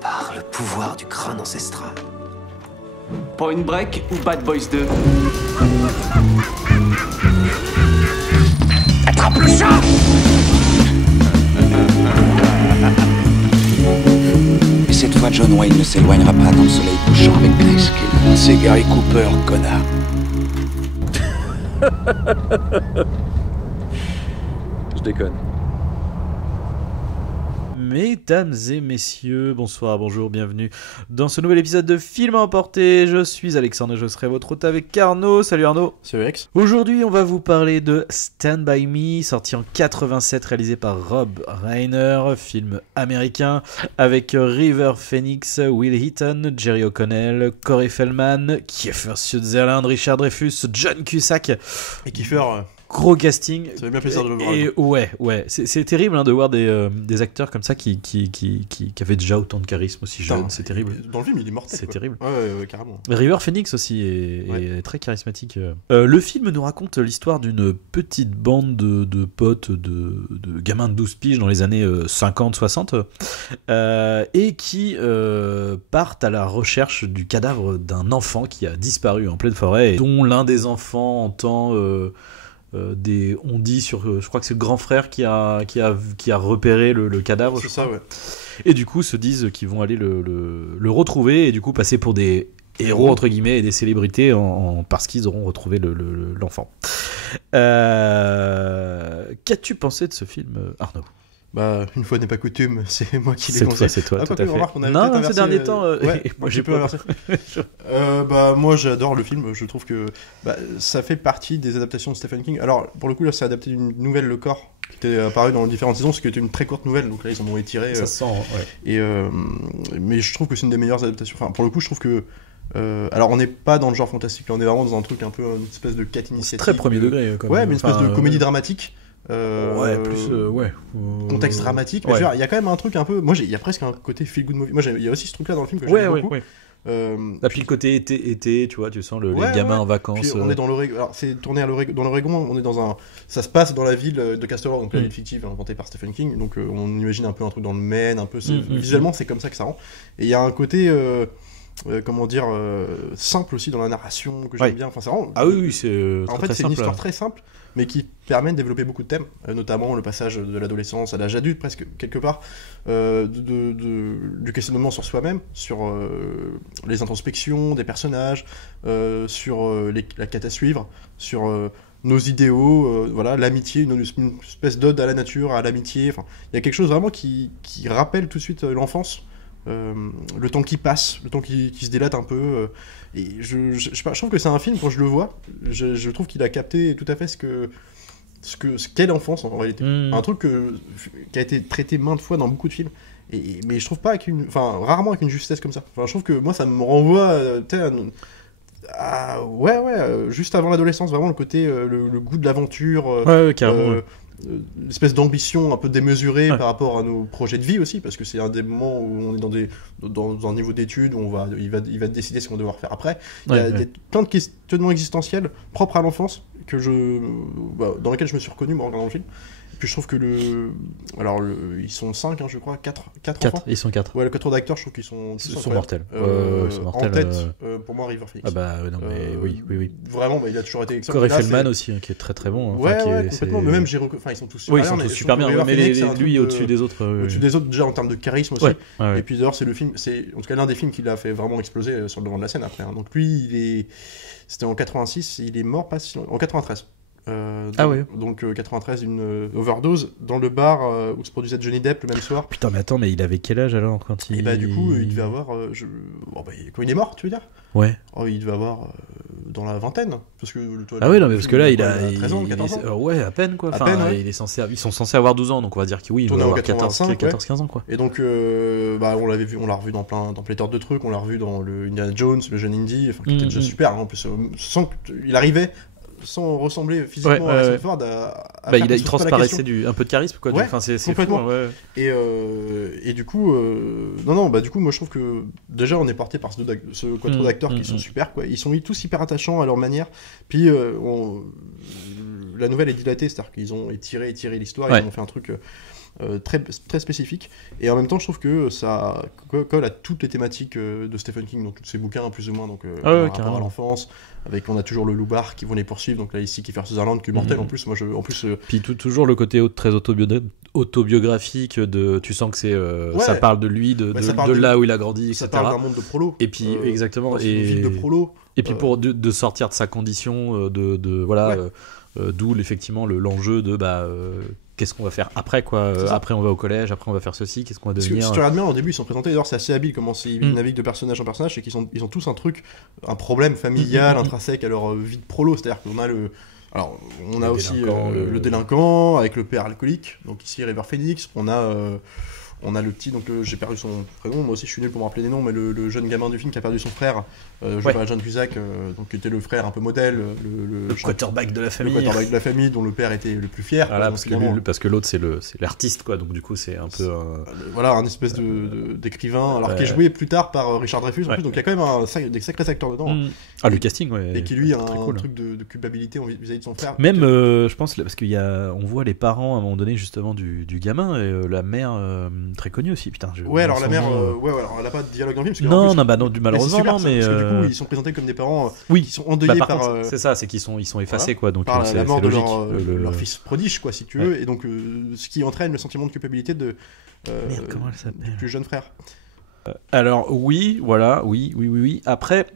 Par le pouvoir du crâne ancestral. Point Break ou Bad Boys 2? Attrape le chat! Et cette fois, John Wayne ne s'éloignera pas dans le soleil couchant avec Grace Kelly. C'est Gary Cooper, connard. Je déconne. Mesdames et messieurs, bonsoir, bonjour, bienvenue dans ce nouvel épisode de Film à emporter. Je suis Alexandre et je serai votre hôte avec Arnaud. Salut Arnaud. Salut Alex. Aujourd'hui, on va vous parler de Stand By Me, sorti en 87, réalisé par Rob Reiner, film américain avec River Phoenix, Will Heaton, Jerry O'Connell, Corey Feldman, Kiefer Sutherland, Richard Dreyfuss, John Cusack. Et Kiefer, Gros casting. ça fait bien plaisir de le voir. Et ouais, c'est terrible hein, de voir des acteurs comme ça qui avaient déjà autant de charisme aussi jeunes. C'est terrible. Dans le film, il est mortel. C'est quoi. terrible. Ouais, carrément. River Phoenix aussi est très charismatique. Le film nous raconte l'histoire d'une petite bande de potes, de gamins de 12 piges dans les années 50-60 et qui partent à la recherche du cadavre d'un enfant qui a disparu en pleine forêt et dont l'un des enfants entend... on dit sur je crois que c'est le grand frère qui a repéré le cadavre, C'est ça, ouais. et du coup se disent qu'ils vont aller le retrouver et du coup passer pour des héros entre guillemets et des célébrités parce qu'ils auront retrouvé l'enfant. Qu'as-tu pensé de ce film, Arnaud? Bah, une fois n'est pas coutume, c'est moi qui l'ai C'est conseillé. toi, Ah, tout quoi à que, fait. remarque, on a Non, peut-être ces inversé, derniers temps, ouais, moi j'ai peu inversé. Bah, moi j'adore le film, je trouve que ça fait partie des adaptations de Stephen King. Alors, pour le coup, là, c'est adapté d'une nouvelle, Le Corps, qui était apparue dans différentes saisons, ce qui était une très courte nouvelle, donc là, ils en ont étiré. Ça se sent, ouais. Mais je trouve que c'est une des meilleures adaptations. Enfin, pour le coup, je trouve que. Alors, on n'est pas dans le genre fantastique, là, on est vraiment dans un truc un peu, une espèce de quête initiatique. C'est très premier degré, quand même. Ouais, mais une espèce de comédie dramatique. Ouais. Contexte dramatique, mais Ouais. je veux dire, il y a quand même un truc un peu. Moi, il y a presque un côté feel good movie. Moi, il y a aussi ce truc-là dans le film que j'aime beaucoup. Ouais. Euh, Et puis le côté été, tu vois, tu sens les Ouais, gamins ouais. en vacances. Puis on est dans l'Oregon. Alors, c'est tourné dans l'Oregon. On est dans un. Ça se passe dans la ville de Castle Rock, donc la ville fictive inventée par Stephen King. Donc, on imagine un peu un truc dans le Maine, un peu. Visuellement, c'est comme ça que ça rend. Et il y a un côté. Comment dire, simple aussi dans la narration que j'aime bien. Enfin, c'est vraiment. Ah oui, c'est En très, fait, très c'est simple. une histoire très simple, mais qui permet de développer beaucoup de thèmes, notamment le passage de l'adolescence à l'âge adulte, presque, quelque part, du questionnement sur soi-même, sur les introspections des personnages, sur la quête à suivre, sur nos idéaux, voilà, l'amitié, une espèce d'ode à la nature, à l'amitié. Enfin, il y a quelque chose vraiment qui rappelle tout de suite l'enfance. Le temps qui passe, le temps qui se délate un peu, et je sais pas, je trouve que c'est un film, quand je le vois, je trouve qu'il a capté tout à fait ce qu'est l'enfance en réalité. Un truc qui a été traité maintes fois dans beaucoup de films, mais je trouve pas rarement avec une justesse comme ça. Enfin, je trouve que moi ça me renvoie juste avant l'adolescence, vraiment le côté, le goût de l'aventure, Ouais, carrément. une espèce d'ambition un peu démesurée Ouais. par rapport à nos projets de vie aussi, parce que c'est un des moments où on est dans un niveau d'études où il va décider ce qu'on va devoir faire après. Il y a plein de questionnements existentiels propres à l'enfance dans lesquels je me suis reconnu en regardant le film. Puis je trouve que ils sont 5, je crois, 4 enfants. Ils sont 4. Ouais, le 4 d'acteurs, je trouve qu'ils sont Ils tous sont incroyables. mortels. Ils sont mortels. En tête, pour moi, River Phoenix. Ah bah non, mais oui. Vraiment, il a toujours été excellent. Corey Là, Feldman c'est- aussi, hein, qui est très très bon. Ouais, Enfin, complètement. Mais même ils sont tous super Oui, ils bien. sont mais tous je super trouve bien. que Mais River Phoenix, c'est un lui truc au-dessus des autres. au-dessus des autres, déjà en termes de charisme aussi. Ouais. Et puis d'ailleurs, c'est en tout cas l'un des films qui l'a fait vraiment exploser sur le devant de la scène après. Hein. Donc lui, c'était en 86, il est mort en 93. Donc 93, une overdose dans le bar où se produisait Johnny Depp le même soir. Putain, mais attends, mais il avait quel âge alors quand il... Et bah du coup, il devait avoir... quand il est mort, tu veux dire? Ouais. Oh, il devait avoir dans la vingtaine. Parce que, Ah oui, non, mais parce que là, il a 13 ans, 14 ans. ouais, à peine, quoi. À Enfin, peine, ouais. ils sont censés avoir 12 ans, donc on va dire que oui, il doit Tourné en avoir 85, 14-15 ans, quoi. Et donc, on l'a revu dans pléthore de trucs, on l'a revu dans le Indiana Jones, le jeune Indy, enfin, qui était déjà super, hein, en plus, sans qu'il arrivait, sans ressembler physiquement à Harrison Ford, à faire il transparaissait un peu de charisme, quoi. Ouais, Enfin, c'est complètement. fou, ouais. Et du coup, du coup, moi je trouve que déjà on est parti par ce quatuor d'acteurs qui sont super, quoi. Ils sont tous hyper attachants à leur manière. Puis la nouvelle est dilatée, c'est-à-dire qu'ils ont étiré l'histoire, ils ont fait un truc très, très spécifique. Et en même temps, je trouve que ça colle à toutes les thématiques de Stephen King, donc tous ses bouquins, plus ou moins, donc par rapport à l'enfance. On a toujours le loupard qui vont les poursuivre, donc là ici Kiefer Sutherland qui est mortel en plus. Puis toujours le côté très autobiographique, tu sens que ça parle de lui, de là où il a grandi, etc. Ça parle d'un monde de prolo. Et puis exactement, une ville de prolo. Et puis pour de sortir de sa condition, d'où effectivement l'enjeu de qu'est-ce qu'on va faire après quoi. Après on va au collège, après on va faire ceci, qu'est-ce qu'on va devenir. Si tu regardes bien au début ils sont présentés, d'ailleurs c'est assez habile comment ils naviguent de personnage en personnage, c'est qu'ils ont tous un problème familial intrinsèque à leur vie de prolo, c'est-à-dire qu'on a on a aussi le délinquant avec le père alcoolique, donc ici River Phoenix, on a le petit, donc j'ai perdu son prénom, moi aussi je suis nul pour me rappeler des noms, mais le jeune gamin du film qui a perdu son frère, joué par John Cusack, donc qui était le frère un peu modèle, le quarterback de la famille. Le quarterback de la famille dont le père était le plus fier. Voilà, parce que l'autre c'est l'artiste quoi, donc du coup c'est un peu voilà, un espèce d'écrivain, alors qui est joué plus tard par Richard Dreyfuss en plus, donc il y a quand même des sacrés acteurs dedans. Le casting, ouais. Et qui lui a un truc de culpabilité vis-à-vis de son frère. Même, je pense, parce on voit les parents à un moment donné justement du gamin, et la mère très connue aussi, putain. Alors la mère, alors elle a pas de dialogue dans le film. Non, malheureusement non, mais parce que du coup ils sont présentés comme des parents qui sont endeuillés par. Contre, c'est ça, c'est qu'ils sont effacés quoi, donc par la mort de leur fils prodige quoi, si tu veux, et donc ce qui entraîne le sentiment de culpabilité de comment elle s'appelle, du plus jeune frère. Alors oui. Après.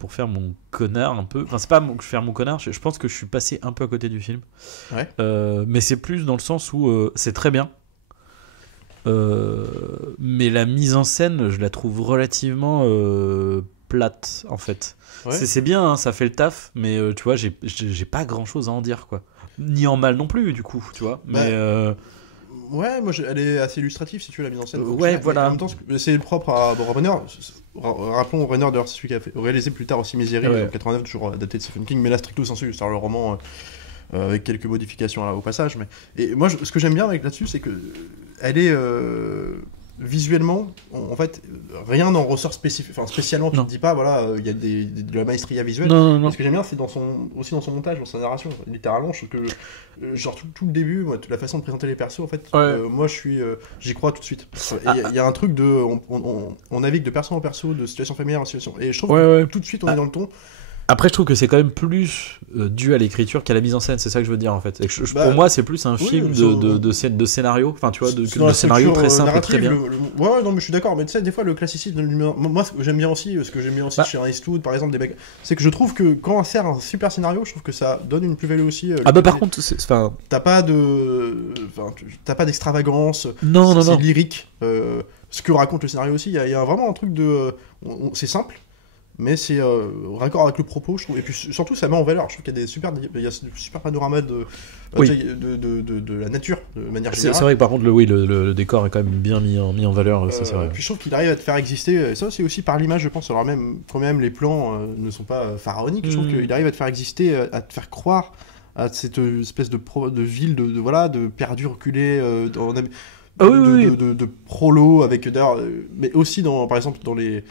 Pour faire mon connard un peu, enfin c'est pas faire mon connard, je pense que je suis passé un peu à côté du film, mais c'est plus dans le sens où c'est très bien, mais la mise en scène je la trouve relativement plate en fait. C'est bien, hein, ça fait le taf, mais tu vois j'ai pas grand chose à en dire quoi, ni en mal non plus du coup, tu vois, mais ouais, moi elle est assez illustrative si tu veux la mise en scène. Voilà. En même temps, c'est propre à Renner. Rappelons Renner d'ailleurs, c'est celui qui a réalisé plus tard aussi Misery en 89, toujours adapté de Stephen King, mais là stricto sensu, c'est le roman avec quelques modifications là, au passage. Et moi, ce que j'aime bien là-dessus, c'est que elle est visuellement, en fait, rien n'en ressort spécialement. Tu ne te dis pas, voilà, il y a de la maestria visuelle. Non. Ce que j'aime bien, c'est aussi dans son montage, dans sa narration. Littéralement, je trouve que, genre, tout le début, moi, la façon de présenter les persos, en fait, moi, j'y crois tout de suite. Il y a un truc de. On navigue de perso en perso, de situation familière en situation. Et je trouve que tout de suite, on est dans le ton. Après, je trouve que c'est quand même plus dû à l'écriture qu'à la mise en scène, c'est ça que je veux dire en fait. Pour moi, c'est plus un film de scénario, enfin tu vois, de scénario très simple et très bien. Non, mais je suis d'accord, mais tu sais, des fois, le classicisme, moi, j'aime bien aussi, ce que j'aime bien aussi chez un Eastwood, par exemple, des mecs, c'est que je trouve que quand on sert un super scénario, je trouve que ça donne une plus-value aussi. Par contre, t'as pas d'extravagance, c'est lyrique. Ce que raconte le scénario aussi, il y a vraiment un truc de. C'est simple. Mais c'est raccord avec le propos, je trouve. Et puis surtout, ça met en valeur. Je trouve qu'il y a des super panoramas de la nature, de manière générale. C'est vrai que par contre, le décor est quand même bien mis en valeur. Ça, c'est vrai. Puis je trouve qu'il arrive à te faire exister. Et ça, c'est aussi par l'image, je pense. Alors quand même les plans ne sont pas pharaoniques, je trouve qu'il arrive à te faire exister, à te faire croire à cette espèce de ville de perdu reculé, de prolo, avec d'ailleurs, mais aussi par exemple dans les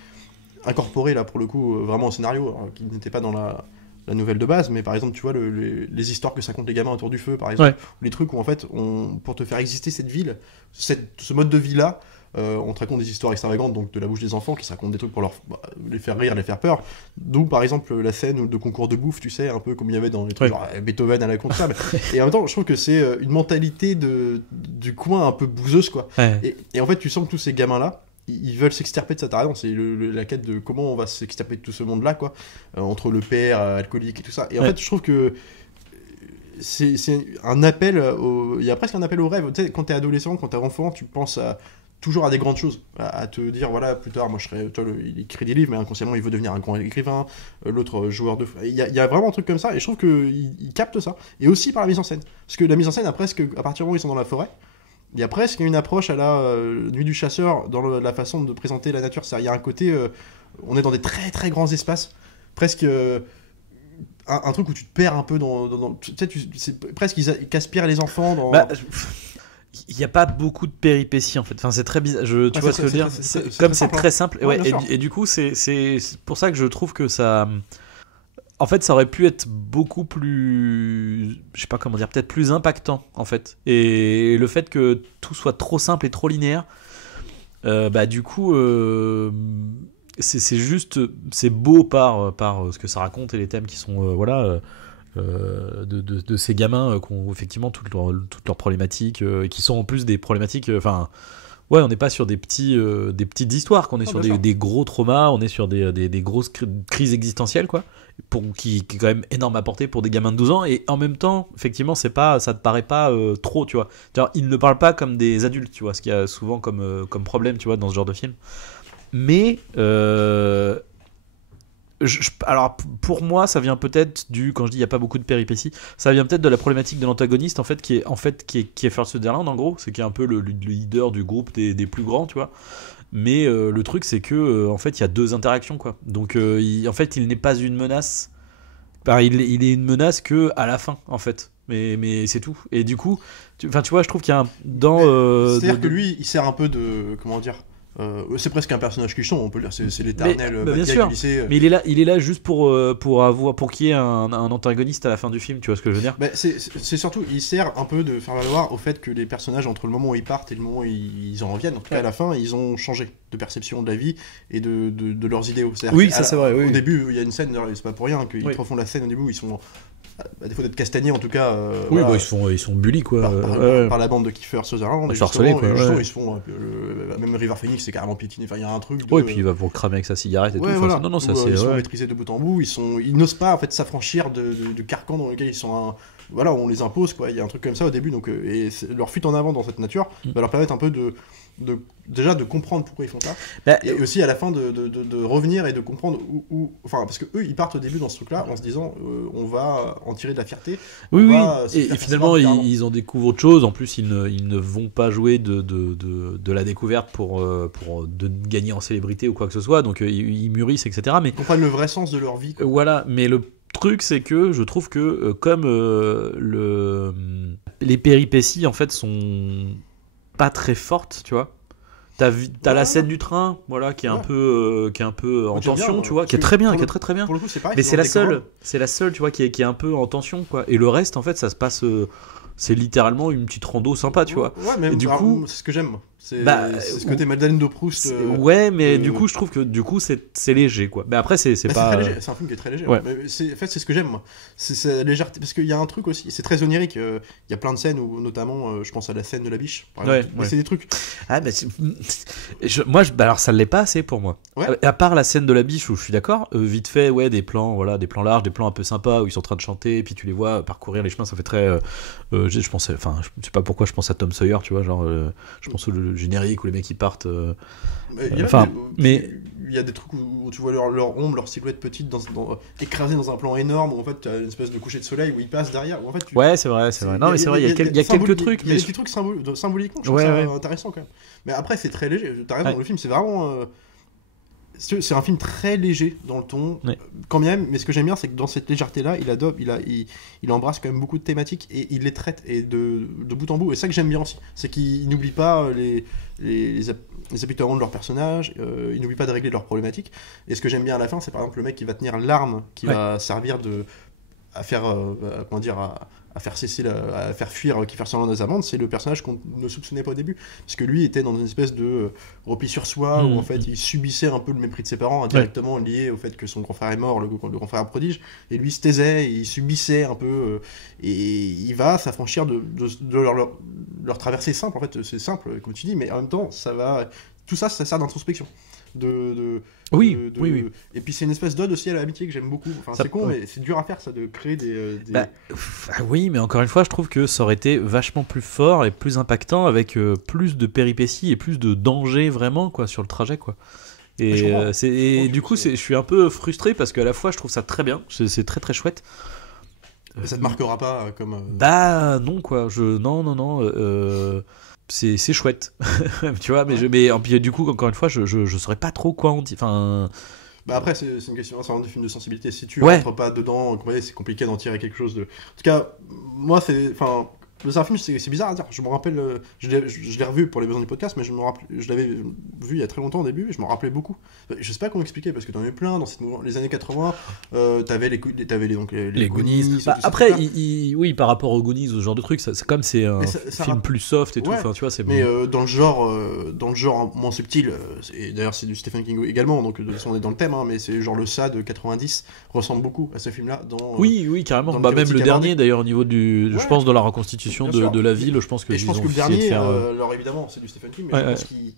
incorporé là pour le coup vraiment au scénario, qui n'était pas dans la nouvelle de base, mais par exemple tu vois les histoires que ça compte les gamins autour du feu par exemple, ou les trucs où en fait pour te faire exister cette ville, ce mode de vie là, on te raconte des histoires extravagantes, donc de la bouche des enfants qui se racontent des trucs pour les faire rire, les faire peur, d'où par exemple la scène de concours de bouffe, tu sais, un peu comme il y avait dans les trucs genre Beethoven à la con, ça, et en même temps je trouve que c'est une mentalité du coin un peu bouseuse quoi, et en fait tu sens que tous ces gamins là ils veulent s'extirper de cette arrogance, c'est la quête de comment on va s'extirper de tout ce monde là quoi, entre le père alcoolique et tout ça, et en fait je trouve que c'est un appel il y a presque un appel au rêve, tu sais, quand t'es adolescent, quand t'es enfant, tu penses toujours à des grandes choses, à te dire voilà plus tard moi je serai, il écrit des livres mais inconsciemment il veut devenir un grand écrivain, l'autre joueur de il y a vraiment un truc comme ça, et je trouve qu'il capte ça, et aussi par la mise en scène, parce que la mise en scène à partir du moment où ils sont dans la forêt, il y a presque une approche à la Nuit du chasseur dans la façon de présenter la nature. Il y a un côté, on est dans des très très grands espaces, presque un truc où tu te perds un peu dans tu sais, c'est presque ils qu'aspirent les enfants dans. Il n'y a pas beaucoup de péripéties en fait. Enfin, c'est très bizarre. Tu vois ce que je veux dire. C'est très simple. Et du coup, c'est pour ça que je trouve que ça. en fait, ça aurait pu être beaucoup plus, je sais pas comment dire, peut-être plus impactant en fait. Et le fait que tout soit trop simple et trop linéaire, bah du coup, c'est juste, c'est beau par ce que ça raconte et les thèmes qui sont, de ces gamins qui ont effectivement toutes leurs problématiques, et qui sont en plus des problématiques, enfin. Ouais, on n'est pas sur des petites histoires, qu'on est sur des gros traumas, on est sur des grosses crises existentielles, quoi, qui est quand même énorme à porter pour des gamins de 12 ans, et en même temps, effectivement, ça te paraît pas trop, tu vois. Genre, ils ne parlent pas comme des adultes, tu vois, ce qu'il y a souvent comme problème, tu vois, dans ce genre de film. Mais, alors pour moi ça vient peut-être quand je dis il n'y a pas beaucoup de péripéties, ça vient peut-être de la problématique de l'antagoniste qui est First Sutherland en gros, c'est qui est un peu le leader du groupe des plus grands, tu vois. Mais le truc c'est que en fait il y a deux interactions, quoi. Donc en fait il n'est pas une menace, enfin, il est une menace que à la fin en fait. Mais c'est tout. Et du coup tu vois, je trouve qu'il y a c'est-à-dire que lui il sert un peu de, comment dire, c'est presque un personnage cliché, on peut le dire, c'est l'éternel bien sûr. Du lycée. Mais il est là juste pour qu'il y ait un antagoniste à la fin du film, tu vois ce que je veux dire. C'est surtout, il sert un peu de faire valoir au fait que les personnages, entre le moment où ils partent et le moment où ils en reviennent, en tout cas à la fin, ils ont changé de perception de la vie et de leurs idéaux. Oui, ça c'est vrai. Au début, il y a une scène, c'est pas pour rien qu'ils refont la scène au début où ils sont, à défaut d'être castagnés en tout cas, oui, voilà, ils sont bullies, quoi, par la bande de Kiefer Sutherland, harcelés, quoi. Ils se font même River Phoenix c'est carrément piétiné, enfin il y a un truc de... et puis il va pour cramer avec sa cigarette et tout. Voilà. Non, ça c'est... Ils sont maîtrisés de bout en bout, ils n'osent pas en fait s'affranchir de carcans dans lesquels ils sont voilà, on les impose, quoi. Il y a un truc comme ça au début, donc et leur fuite en avant dans cette nature va leur permettre un peu déjà de comprendre pourquoi ils font ça, et aussi à la fin de revenir et de comprendre où enfin, parce que eux ils partent au début dans ce truc là en se disant on va en tirer de la fierté, et finalement ils en découvrent autre chose. En plus ils ne vont pas jouer de la découverte pour de gagner en célébrité ou quoi que ce soit, donc ils mûrissent, etc. Mais ils comprennent le vrai sens de leur vie, quoi. Voilà, mais le truc c'est que je trouve que comme les péripéties en fait sont pas très fortes, tu vois. T'as la scène du train, voilà, qui est un peu en tension, bien, tu vois, qui est très bien, qui est très très bien. Pour le coup, c'est pareil, mais c'est la seule, tu vois, qui est un peu en tension, quoi. Et le reste, en fait, ça se passe, c'est littéralement une petite rando sympa, tu vois. Ouais, mais et du coup, c'est ce que j'aime. C'est ce côté Madeleine de Proust. Ouais, mais du coup, je trouve que c'est léger, quoi. Mais après, c'est pas. C'est un film qui est très léger. Ouais. Mais en fait, c'est ce que j'aime, moi. C'est la légèreté, parce qu'il y a un truc aussi. C'est très onirique. Il y a plein de scènes où, notamment, je pense à la scène de la biche. Par exemple. Ouais. C'est des trucs. Ah, mais alors ça l'est pas assez pour moi. Ouais. À part la scène de la biche où je suis d'accord, vite fait, ouais, des plans larges, des plans un peu sympas où ils sont en train de chanter, et puis tu les vois parcourir les chemins, ça fait très. Je sais pas pourquoi je pense à Tom Sawyer, tu vois, genre, je pense au générique où les mecs qui partent. Mais il y a des trucs où tu vois leur ombre, leur silhouette petite écrasée dans un plan énorme, où en fait tu as une espèce de coucher de soleil où ils passent derrière. Où en fait, ouais, c'est vrai. Non, mais c'est vrai, il y a quelques trucs. Il y a des petits trucs symboliquement, je trouve ça intéressant quand même. Mais après, c'est très léger. T'as raison, le film, c'est vraiment. C'est un film très léger dans le ton, quand même, mais ce que j'aime bien, c'est que dans cette légèreté-là, il embrasse quand même beaucoup de thématiques et il les traite et de bout en bout. Et ça que j'aime bien aussi, c'est qu'il n'oublie pas les apitoiements de leurs personnages, il n'oublie pas de régler leurs problématiques. Et ce que j'aime bien à la fin, c'est par exemple le mec qui va tenir l'arme qui va servir à faire à faire cesser, à faire fuir Kiefer Sutherland des amendes, c'est le personnage qu'on ne soupçonnait pas au début, parce que lui était dans une espèce de repli sur soi, où en fait il subissait un peu le mépris de ses parents, indirectement lié au fait que son grand frère est mort, le grand frère prodige, et lui se taisait, et il subissait un peu, et il va s'affranchir de leur traversée simple, en fait c'est simple comme tu dis, mais en même temps tout ça sert d'introspection. Oui. Et puis c'est une espèce d'ode aussi à l'amitié que j'aime beaucoup. Enfin, c'est con, mais c'est dur à faire ça, de créer des... oui, mais encore une fois, je trouve que ça aurait été vachement plus fort et plus impactant avec plus de péripéties et plus de danger vraiment, quoi, sur le trajet, quoi. Et du coup, je suis un peu frustré parce qu'à la fois, je trouve ça très bien, c'est très très chouette. Ça te marquera pas comme... Bah non, quoi. Non. C'est chouette, tu vois, mais du coup, encore une fois, je saurais pas trop quoi en dire. Enfin. Bah après, c'est une question, c'est un film de sensibilité. Si tu rentres pas dedans, c'est compliqué d'en tirer quelque chose de. En tout cas, moi, c'est un film, c'est bizarre à dire. Je me rappelle, je l'ai revu pour les besoins du podcast, mais je l'avais vu il y a très longtemps au début, et je me rappelais beaucoup. Je sais pas comment expliquer, parce que t'en as eu plein dans les années 80. T'avais les Goonies. Bah, après, oui, par rapport aux Goonies, ce genre de truc, c'est comme c'est un film plus soft et tout. Enfin, tu vois, c'est. Mais dans le genre moins subtil, et d'ailleurs c'est du Stephen King également, donc de toute façon on est dans le thème, hein, mais c'est genre le Ça de 90 ressemble beaucoup à ce film-là. Oui, carrément. Bah, même le dernier, d'ailleurs, au niveau du, je pense, dans la reconstitution de la ville, je pense que. Et je pense que le dernier, alors évidemment, c'est du Stephen King, mais je pense qu'il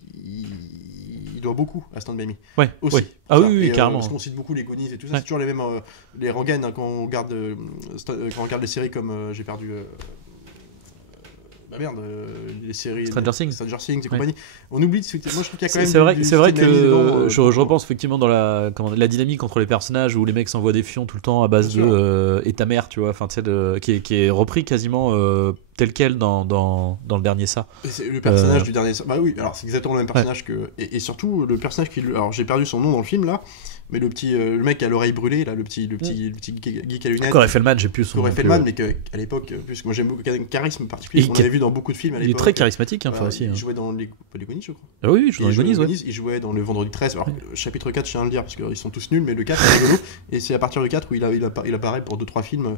doit beaucoup à Stand By Me. Ouais, aussi. Ouais. Ah oui, carrément. Parce qu'on cite beaucoup les Goonies et tout ça, c'est toujours les mêmes, les rengaines, hein, quand on regarde les séries comme j'ai perdu. Les séries Stranger Things et compagnie. On oublie moi je trouve qu'il y a quand même c'est vrai que je repense effectivement dans la dynamique entre les personnages où les mecs s'envoient des fions tout le temps à base de et ta mère, tu vois, enfin tu sais, qui est repris quasiment tel quel dans le dernier Ça. C'est le personnage du dernier Ça. Bah oui, alors c'est exactement le même personnage que et surtout le personnage alors j'ai perdu son nom dans le film là. Mais le mec à l'oreille brûlée, là, le petit geek à lunettes. Corey Feldman, j'ai plus son nom. Corey Feldman, mais qu'à l'époque, puisque moi j'aime beaucoup un charisme particulier, on l'avait vu dans beaucoup de films à l'époque. Il est très charismatique, aussi. Il jouait dans les Goonies, je crois. Ah oui, il jouait dans les Goonies, ouais. Il jouait dans le Vendredi 13. Alors, chapitre 4, je tiens à le dire, parce qu'ils sont tous nuls, mais le 4, c'est rigolo. Et c'est à partir du 4 où il apparaît pour 2-3 films.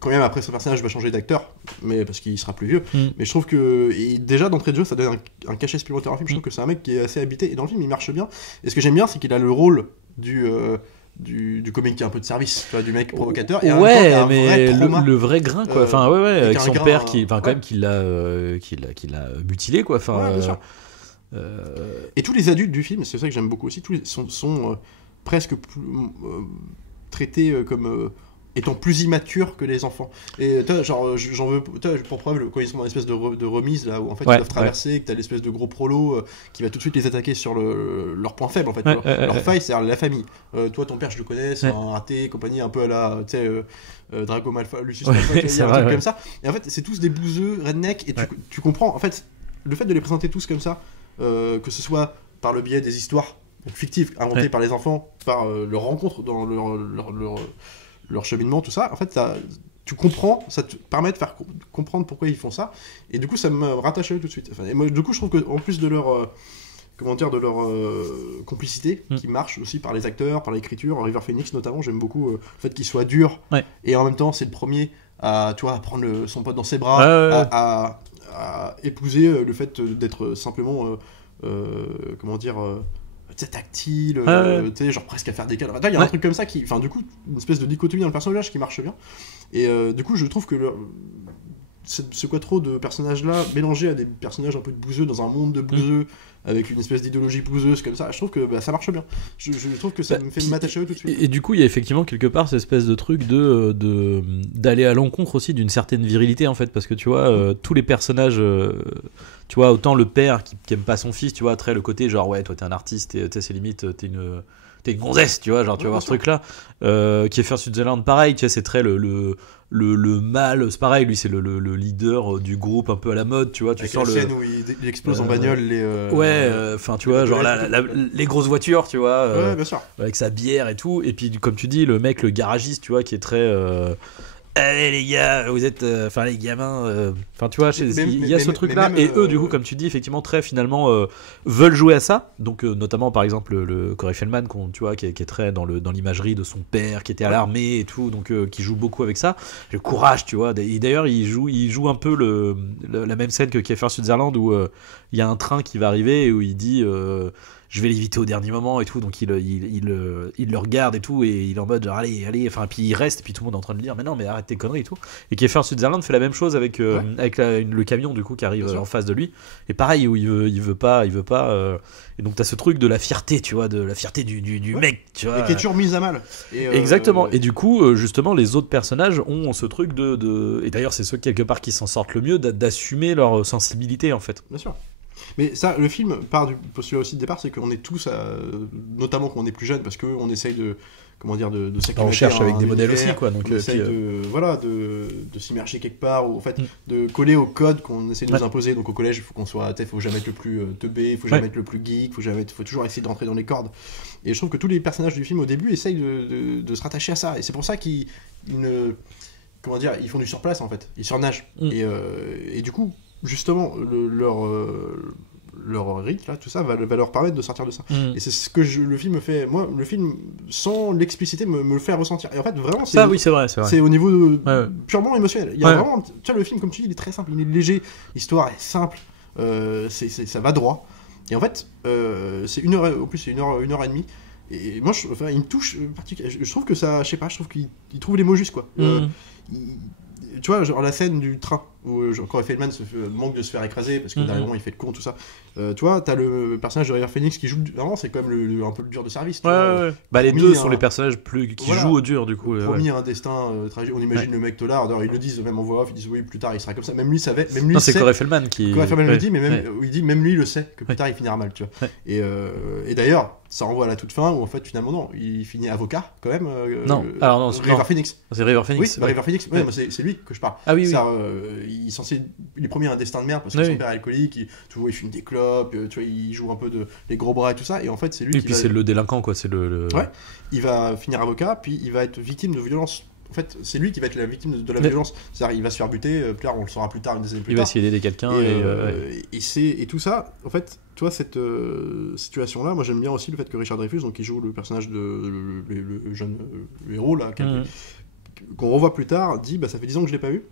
Quand même, après, son personnage va changer d'acteur, mais parce qu'il sera plus vieux. Mais je trouve que, et déjà d'entrée de jeu, ça donne un cachet supplémentaire au film. Je trouve que c'est un mec qui est assez habité, et dans le film, il marche bien. Et ce que j'aime bien, c'est qu'il a le rôle du comique qui est un peu de service, tu vois, du mec provocateur, et mais le vrai grain, quoi. Enfin, avec son père qui l'a mutilé, quoi. Enfin, et tous les adultes du film, c'est ça que j'aime beaucoup aussi, tous sont presque traités comme étant plus immatures que les enfants. Et genre, j'en veux pour preuve quand ils sont dans l'espèce de remise là où en fait ils doivent traverser, que t'as l'espèce de gros prolo qui va tout de suite les attaquer sur leur point faible en fait. Leur faille, c'est la famille. Toi, ton père, je le connais, c'est un raté, compagnie, un peu à la, tu sais, Draco Malfoy, Lucius Malfoy, il y a un truc comme ça. Et en fait, c'est tous des bouseux, redneck, et tu comprends. En fait, le fait de les présenter tous comme ça, que ce soit par le biais des histoires fictives inventées par les enfants, par leur rencontre dans leur cheminement, tout ça, en fait, tu comprends, ça te permet de faire comprendre pourquoi ils font ça, et du coup, ça me rattache à eux tout de suite. Enfin, et moi, du coup, je trouve qu'en plus de leur complicité, qui marche aussi par les acteurs, par l'écriture, River Phoenix notamment, j'aime beaucoup le fait qu'il soit dur, et en même temps, c'est le premier à prendre son pote dans ses bras, à épouser le fait d'être simplement, tactile, genre presque à faire des câlins. Il y a un truc comme ça qui, enfin, du coup, une espèce de dichotomie dans le personnage qui marche bien. Et du coup, je trouve que ce quattro de personnages là mélangés à des personnages un peu de bouseux dans un monde de bouseux avec une espèce d'idéologie bouseuse comme ça, je trouve que ça marche bien. Je trouve que ça me fait m'attacher à eux tout de suite. Et du coup, il y a effectivement quelque part cette espèce de truc d'aller à l'encontre aussi d'une certaine virilité en fait, parce que tu vois, tous les personnages, tu vois, autant le père qui aime pas son fils, tu vois, très le côté genre ouais, toi t'es un artiste, c'est limite, t'es une gonzesse, tu vois, genre tu vas voir ce truc là, Kiefer Sutherland pareil, tu vois, c'est très le mâle, c'est pareil, lui c'est le leader du groupe un peu à la mode, tu vois, tu avec sens la scène où il explose en bagnole les enfin tu vois, genre les grosses voitures, tu vois, bien sûr, avec sa bière et tout, et puis comme tu dis, le mec, le garagiste, tu vois, qui est très allez les gars, vous êtes enfin les gamins, enfin tu vois, il y a ce truc là, et eux du coup comme tu dis effectivement très finalement veulent jouer à ça, donc notamment par exemple le Corey Feldman tu vois, qui est très dans l'imagerie de son père qui était à l'armée et tout, donc qui joue beaucoup avec ça, le courage, tu vois, et d'ailleurs il joue un peu la même scène que Kiefer Sutherland où il y a un train qui va arriver et où il dit je vais l'éviter au dernier moment et tout, donc il le regarde et tout, et il est en mode genre allez, enfin, puis il reste, et puis tout le monde est en train de lui dire mais non, mais arrête tes conneries et tout, et Kiefer Sutherland fait la même chose avec le camion du coup qui arrive en face de lui, et pareil où il veut pas, et donc t'as ce truc de la fierté, tu vois, de la fierté du mec, tu vois, et qui est toujours mise à mal, exactement, et du coup justement les autres personnages ont ce truc et d'ailleurs c'est ceux quelque part qui s'en sortent le mieux, d'assumer leur sensibilité en fait. Bien sûr. Mais ça, le film part du postulat aussi de départ, c'est qu'on est tous, notamment quand on est plus jeune, parce qu'on essaye de s'acclimater. On cherche avec des modèles aussi, quoi. Donc on essaye de s'immerger quelque part, ou en fait de coller au code qu'on essaie de nous imposer. Donc au collège, il faut qu'on soit, faut jamais être le plus teubé, il faut jamais être le plus geek, faut toujours essayer de rentrer dans les cordes. Et je trouve que tous les personnages du film au début essayent de se rattacher à ça. Et c'est pour ça qu'ils comment dire, ils font du surplace en fait, ils surnagent. Et du coup, justement, leur rite, là, tout ça, va leur permettre de sortir de ça. Et c'est ce que le film me fait. Moi, le film, sans l'expliciter, me le fait ressentir. Et en fait, vraiment, c'est. Ça, oui, c'est vrai. C'est au niveau purement émotionnel. Il y a vraiment. Tu vois, le film, comme tu dis, il est très simple, il est léger, l'histoire est simple, ça va droit. Et en fait, c'est 1 heure, au plus, c'est 1 heure et demie. Et moi, il me touche particulièrement. Je trouve que ça, je sais pas, je trouve qu'il trouve les mots justes, quoi. Tu vois, genre la scène du train où quand Feldman manque de se faire écraser parce que derrière il fait le con, tout ça. Tu vois, t'as le personnage de River Phoenix qui joue. Vraiment, c'est quand même un peu le dur de service. Ouais. Bah, les deux sont les personnages qui jouent au dur, du coup. Promis un destin tragique. On imagine le mec tolard. D'ailleurs, ils le disent même en voix off. Ils disent oui, plus tard il sera comme ça. Même lui savait. Non, c'est Corey Feldman qui. Corey Feldman le dit, mais même il dit même lui le sait que plus tard il finira mal, tu vois. Et d'ailleurs, ça renvoie à la toute fin où en fait finalement non, il finit avocat quand même. Non, alors non, River Phoenix. C'est River Phoenix. Oui, River Phoenix. Ouais, c'est lui que je parle. Ah oui. Il est promis à un destin de merde parce que son père est alcoolique, tu vois, il fume des clopes, tu vois, il joue un peu les gros bras et tout ça, et en fait c'est lui et puis c'est le délinquant, quoi, c'est le... Ouais, il va finir avocat, puis il va être victime de violence. En fait, c'est lui qui va être la victime de la violence. C'est-à-dire, il va se faire buter, plus tard, on le saura plus tard, des années plus tard. Il va essayer d'aider quelqu'un, et tout ça, en fait, tu vois, cette situation-là, moi j'aime bien aussi le fait que Richard Dreyfuss, donc il joue le personnage de le jeune héros, là, qu'on revoit plus tard, dit, bah ça fait 10 ans que je l'ai pas vu.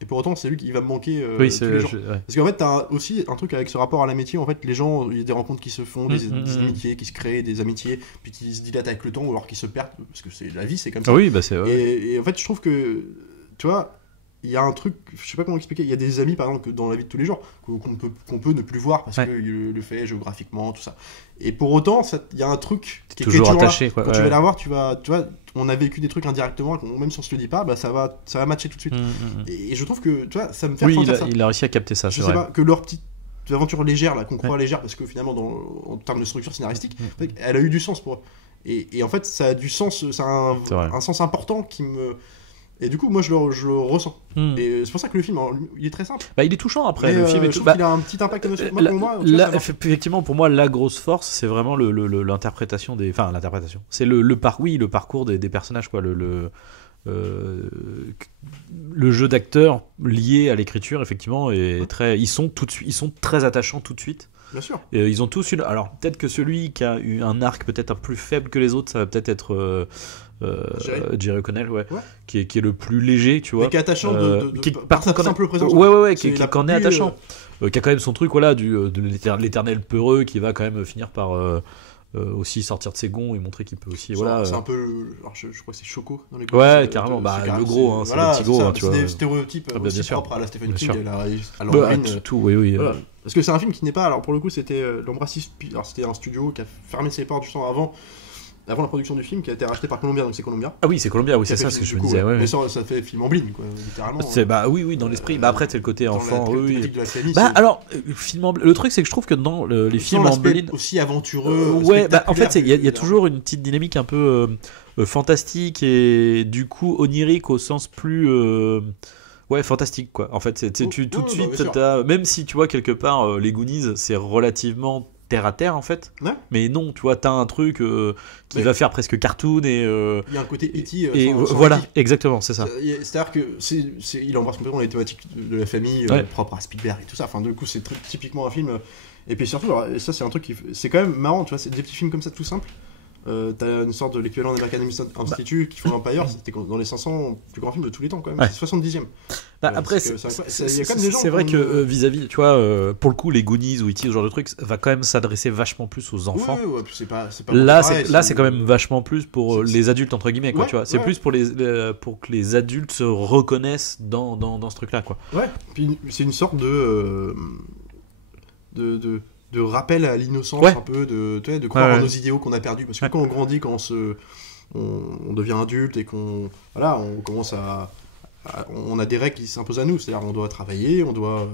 Et pour autant, c'est lui qui va me manquer tous les jours. Parce qu'en fait, t'as aussi un truc avec ce rapport à l'amitié. En fait, les gens, il y a des rencontres qui se font, des amitiés qui se créent, des amitiés, puis qui se dilatent avec le temps, ou alors qui se perdent, parce que la vie, c'est comme ça. Oui, bah c'est vrai. Et en fait, je trouve que, tu vois, il y a un truc, je sais pas comment expliquer, il y a des amis, par exemple, que dans la vie de tous les jours, qu'on peut ne plus voir, parce que le fait géographiquement, tout ça. Et pour autant, il y a un truc qui est toujours attaché, quoi. Quand tu vas la voir, tu vois, on a vécu des trucs indirectement, même si on se le dit pas, bah ça va matcher tout de suite. Et je trouve que, tu vois, ça me fait ressentir ça. Il a réussi à capter ça, je sais pas, que leur petite aventure légère, là, qu'on croit légère, parce que finalement, en termes de structure scénaristique, elle a eu du sens pour eux. Et en fait, ça a du sens, ça a un sens important qui me... Et du coup, moi, je le ressens. Et c'est pour ça que le film, il est très simple. Bah, il est touchant après. Le film je trouve qu'il a un petit impact émotionnel. Effectivement, pour moi, la grosse force, c'est vraiment l'interprétation des. Enfin, l'interprétation. C'est le parcours des personnages, quoi. Le jeu d'acteur lié à l'écriture, effectivement, est très. Ils sont très attachants tout de suite. Bien sûr. Et ils ont tous une. Alors, peut-être que celui qui a eu un arc peut-être un plus faible que les autres, ça va peut-être être. Jerry O'Connell, qui est le plus léger, tu vois, mais qui est attachant par sa simple présence, qui est attachant, qui a quand même son truc, voilà, de l'éternel peureux, qui va quand même finir par aussi sortir de ses gonds et montrer qu'il peut aussi, c'est un peu alors je crois que c'est Choco dans les carrément, le gros, hein, c'est le petit gros, tu vois, c'est des stéréotypes aussi propres à la Stephen King et à Lauren, tout, oui. Parce que c'est un film qui n'est pas, alors pour le coup c'était l'Embrassis, alors c'était un studio qui a fermé ses portes du temps avant la production du film, qui a été racheté par Columbia, donc c'est Columbia. Ah oui, c'est Columbia, oui, c'est ça ce que je me disais. Mais ça fait film en blind, quoi, littéralement. Oui, dans l'esprit. Bah après, c'est le côté enfant. Alors, film en blind. Le truc, c'est que je trouve que dans les films en blind aussi aventureux. En fait, il y a toujours une petite dynamique un peu fantastique et du coup onirique au sens plus. Fantastique, quoi. En fait, tout de suite, même si tu vois quelque part les Goonies, c'est relativement terre à terre en fait, mais non, tu vois, t'as un truc qui va faire presque cartoon et il y a un côté E.T. et voilà, exactement, c'est ça. C'est-à-dire que il embrasse complètement les thématiques de la famille propre à Spielberg et tout ça. Enfin, du coup, c'est typiquement un film. Et puis surtout, alors, ça c'est un truc c'est quand même marrant, tu vois, c'est des petits films comme ça tout simples. T'as une sorte de l'équivalent d'American Institute qui font Empire, c'était dans les 500 plus grands films de tous les temps quand même, c'est 70e. Après, c'est vrai que vis-à-vis, tu vois, pour le coup, les Goonies ou E.T., ce genre de truc, va quand même s'adresser vachement plus aux enfants. C'est pas là, c'est quand même vachement plus pour les adultes, entre guillemets, quoi, tu vois. C'est plus pour que les adultes se reconnaissent dans ce truc-là, quoi. Ouais, puis c'est une sorte de rappel à l'innocence, un peu, de croire en nos idéaux qu'on a perdus. Parce que quand on grandit, quand on devient adulte et qu'on commence on a des règles qui s'imposent à nous. C'est-à-dire on doit travailler, on doit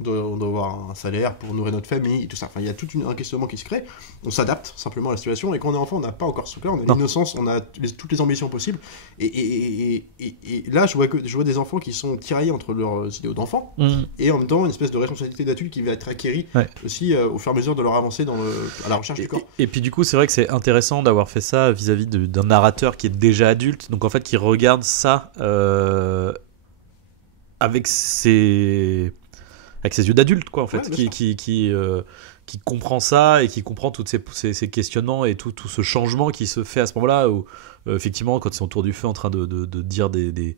on doit avoir un salaire pour nourrir notre famille, et tout ça. Enfin, il y a tout un questionnement qui se crée. On s'adapte simplement à la situation, et quand on est enfant, on n'a pas encore ce truc-là, on a l'innocence, on a toutes les ambitions possibles. Et là, je vois des enfants qui sont tiraillés entre leurs idéaux d'enfants, et en même temps, une espèce de responsabilité d'adulte qui va être acquérie aussi au fur et à mesure de leur avancée à la recherche du corps. Et puis du coup, c'est vrai que c'est intéressant d'avoir fait ça vis-à-vis d'un narrateur qui est déjà adulte, donc en fait, qui regarde ça avec ses yeux d'adulte, quoi, en fait, qui comprend ça et qui comprend tous ces questionnements et tout ce changement qui se fait à ce moment-là où effectivement quand ils sont autour du feu en train de dire des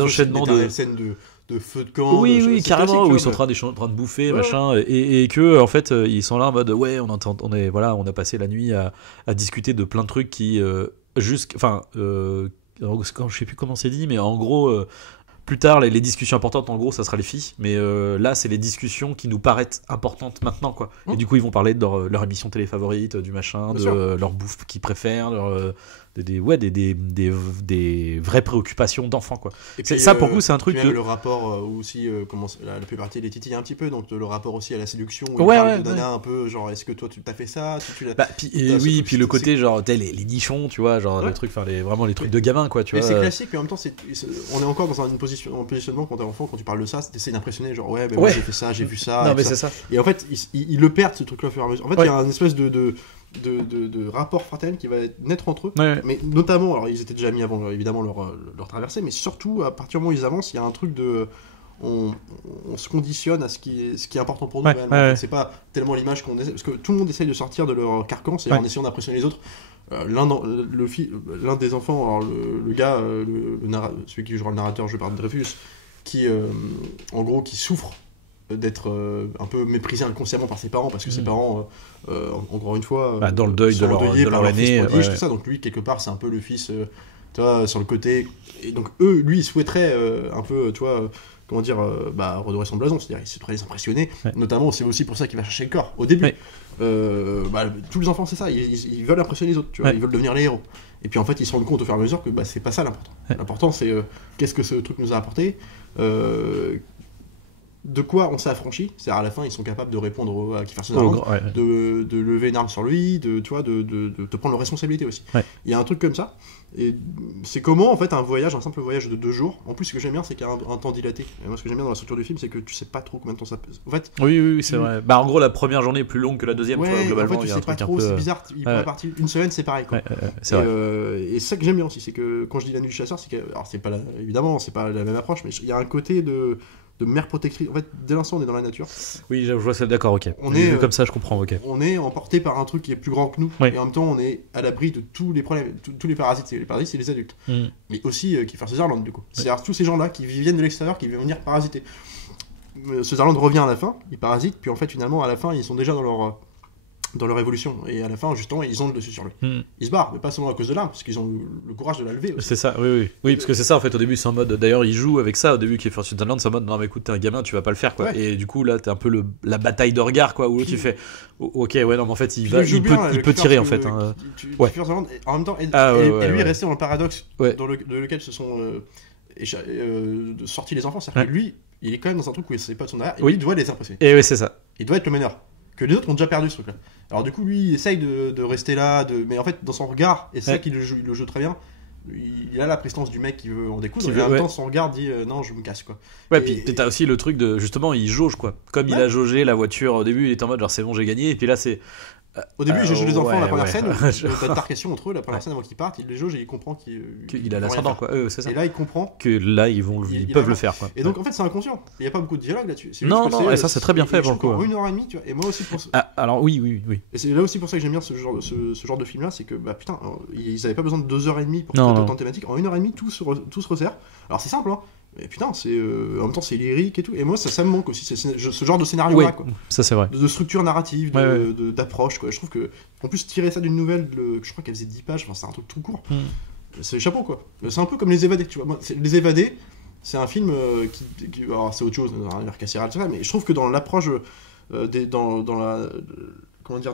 enchaînements de scènes de feu de camp, oui carrément, où ils sont en train de bouffer machin, et que en fait ils sont là en mode ouais, on a passé la nuit à discuter de plein de trucs qui je sais plus comment c'est dit, mais en gros plus tard, les discussions importantes, en gros, ça sera les filles. Mais là, c'est les discussions qui nous paraissent importantes maintenant, quoi. Et du coup, ils vont parler de leur émission télé favorite, du machin, leur bouffe qu'ils préfèrent, des vraies préoccupations d'enfants, quoi. Et puis, ça, pour le coup, c'est un truc de... le rapport aussi, la plupart les titille un petit peu, donc le rapport aussi à la séduction. Où il parle de nana un peu, genre, est-ce que toi, tu t'as fait ça puis le côté, genre, les nichons, tu vois, genre, le truc, vraiment les trucs de gamin, quoi, tu vois. C'est classique, mais en même temps, on est encore dans un positionnement quand t'es enfant, quand tu parles de ça, t'essayes d'impressionner, genre moi j'ai fait ça, j'ai vu ça. Non, mais c'est ça. Et en fait, ils le perdent ce truc-là au fur et à mesure. En fait, il y a une espèce de rapport fraternel qui va naître entre eux, mais notamment, alors ils étaient déjà amis avant évidemment leur traversée, mais surtout à partir du moment où ils avancent, il y a un truc de on se conditionne à ce qui est important pour nous. C'est pas tellement l'image qu'on essaie, parce que tout le monde essaye de sortir de leur carcan, c'est en essayant d'impressionner les autres. L'un des enfants, alors le gars, celui qui jouera le narrateur, je parle de Dreyfus, qui en gros qui souffre d'être un peu méprisé inconsciemment par ses parents, parce que ses parents encore une fois dans le deuil de leur aîné, tout ça. Donc lui quelque part c'est un peu le fils sur le côté, et donc lui il souhaiterait un peu comment dire, redorer son blason, c'est-à-dire il souhaiterait les impressionner, notamment c'est aussi pour ça qu'il va chercher le corps au début. Tous les enfants c'est ça, ils veulent impressionner les autres, tu vois, ils veulent devenir les héros, et puis en fait ils se rendent compte au fur et à mesure que c'est pas ça l'important. L'important c'est qu'est-ce que ce truc nous a apporté, de quoi on s'est affranchi, c'est-à-dire à la fin ils sont capables de répondre à Kiefer Sutherland, de lever une arme sur lui, de prendre leurs responsabilités aussi. Il y a un truc comme ça, et c'est comment en fait un simple voyage de 2 jours. En plus ce que j'aime bien c'est qu'il y a un temps dilaté, et moi ce que j'aime bien dans la structure du film c'est que tu sais pas trop combien de temps ça pèse. En fait, oui c'est vrai. En gros la première journée est plus longue que la deuxième, globalement. En fait tu sais pas trop, c'est bizarre, il pourrait partir une semaine, c'est pareil quoi. C'est vrai. Et ça que j'aime bien aussi, c'est que quand je dis la nuit du chasseur, c'est que, alors c'est pas évidemment c'est pas la même approche, mais il y a un côté de mère protectrice. En fait, dès l'instant, on est dans la nature. Oui, je vois ça, d'accord, ok. Vu comme ça, je comprends, ok. On est emporté par un truc qui est plus grand que nous, et en même temps, on est à l'abri de tous les problèmes, tous les parasites. Les parasites, c'est les adultes. Mais aussi Kiefer Sutherland, du coup. C'est-à-dire tous ces gens-là qui viennent de l'extérieur, qui vont venir parasiter. Sutherland revient à la fin, il parasite, puis en fait, finalement, à la fin, ils sont déjà dans leur évolution, et à la fin justement ils ont le dessus sur lui. Ils se barrent, mais pas seulement à cause de l'arme, parce qu'ils ont le courage de la lever aussi. C'est ça, oui, parce que c'est ça en fait. Au début c'est en mode, d'ailleurs ils jouent avec ça au début, qui est First Sutherland, c'est en mode non mais écoute, t'es un gamin, tu vas pas le faire quoi. Et du coup là t'es un peu la bataille de regard quoi, où tu fais ok non mais en fait il peut tirer en fait. En même temps, et lui est resté dans le paradoxe dans lequel se sont sortis les enfants, c'est-à-dire que lui il est quand même dans un truc où il sait pas de son arrière, et il doit les impressionner. Et oui c'est ça. Il doit être le meneur. Que les autres ont déjà perdu ce truc-là. Alors du coup, lui, il essaye de rester là, mais en fait, dans son regard, et c'est ça qu'il le joue très bien, il a la prestance du mec qui veut en découdre, et en même temps, son regard dit non, je me casse, quoi. Puis t'as aussi le truc de, justement, il jauge, quoi. Comme il a jaugé la voiture au début, il est en mode genre c'est bon, j'ai gagné, et puis là, c'est... Au début, il jauge les enfants, la première scène, t'as une tarcation entre eux, la première scène avant qu'ils partent, il les jauge et il comprend qu'il a l'ascendant, quoi. C'est ça. Et là, il comprend que là, ils peuvent le faire, quoi. Et donc, en fait, c'est inconscient. Il n'y a pas beaucoup de dialogue là-dessus. Non, et ça, c'est très bien fait pour le coup. En 1h30, tu vois. Et moi aussi pour ça. Alors, oui. Et c'est là aussi pour ça que j'aime bien ce genre de film-là, c'est que, putain, ils n'avaient pas besoin de 2h30 pour traiter autant de thématiques. En 1h30, tout se resserre. Alors, c'est simple, hein. Mais putain, en même temps c'est lyrique et tout, et moi ça me manque aussi, ce genre de scénario là, quoi. Ça c'est vrai. De structure narrative, d'approche, quoi. Je trouve que en plus tirer ça d'une nouvelle, je crois qu'elle faisait 10 pages, enfin c'est un truc tout court. C'est chapeau quoi. C'est un peu comme Les Évadés, tu vois. Moi, Les Évadés, c'est un film qui alors c'est autre chose, un univers carcéral, tout ça, mais je trouve que dans l'approche dans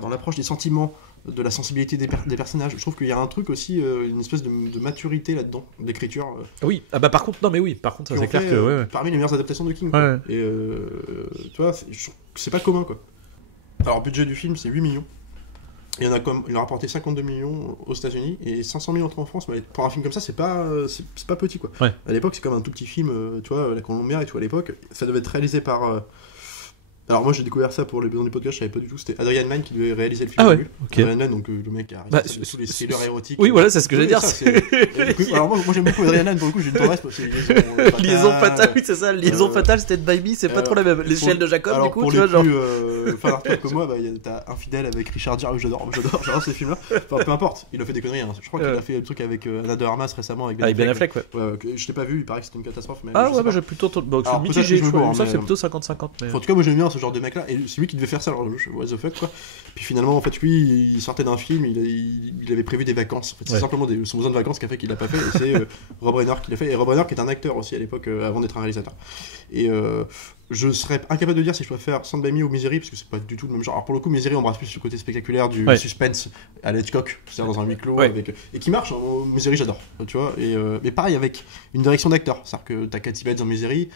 l'approche des sentiments de la sensibilité des personnages. Je trouve qu'il y a un truc aussi, une espèce de maturité là-dedans, d'écriture. Oui, ah bah par contre, non mais oui, par contre, ça, c'est clair que... Ouais. Parmi les meilleures adaptations de King. Ouais. Et tu vois, c'est pas commun, quoi. Alors, le budget du film, c'est 8 millions. Il a rapporté 52 millions aux États-Unis et 500 000 entrées en France. Mais pour un film comme ça, c'est pas petit, quoi. Ouais. À l'époque, c'est comme un tout petit film, tu vois, La Colombière et tout. À l'époque, ça devait être réalisé par. Alors moi j'ai découvert ça pour les besoins du podcast, je savais pas du tout, c'était Adrian Mann qui devait réaliser le film. Ah ouais, ok. Adrian Mann, donc le mec qui a réalisé tous les thrillers érotiques. Oui, voilà, c'est ce que j'allais dire. Alors moi j'aime beaucoup Adrian Mann, pour le coup j'ai une tendresse parce que Liaison fatale, oui c'est ça, Liaison fatale, Stand By Me, c'est pas trop la même. L'échelle de Jacob, alors, du coup, pour tu vois, genre. Enfin, Arthur comme moi, t'as Infidèle avec Richard Gere, j'adore ces films-là. Enfin, peu importe, il a fait des conneries. Hein. Je crois qu'il a fait le truc avec Anna de Armas récemment avec Ben Affleck, ouais. Je l'ai pas vu, il paraît que c'était une catastrophe. Mais ah ouais, bah j'ai plutôt. Bon, je suis mitigé, ça c'est plutôt 50-50. En tout cas, moi j'aime bien ce genre de mec-là, et c'est lui qui devait faire ça, alors what the fuck, quoi. Puis finalement, en fait, lui, il sortait d'un film, il avait prévu des vacances. En fait, c'est simplement son besoin de vacances qui a fait qu'il l'a pas fait, et c'est Rob Reiner qui l'a fait. Et Rob Reiner qui est un acteur aussi à l'époque, avant d'être un réalisateur. Et je serais incapable de dire si je préfère Stand By Me ou Misery, parce que c'est pas du tout le même genre. Alors pour le coup, Misery embrasse plus le côté spectaculaire du suspense à Hitchcock, c'est-à-dire dans un huis clos, et qui marche. Misery, j'adore, tu vois. Mais pareil, avec une direction d'acteur. C'est-à-dire que t'as Kathy Bates dans Misery.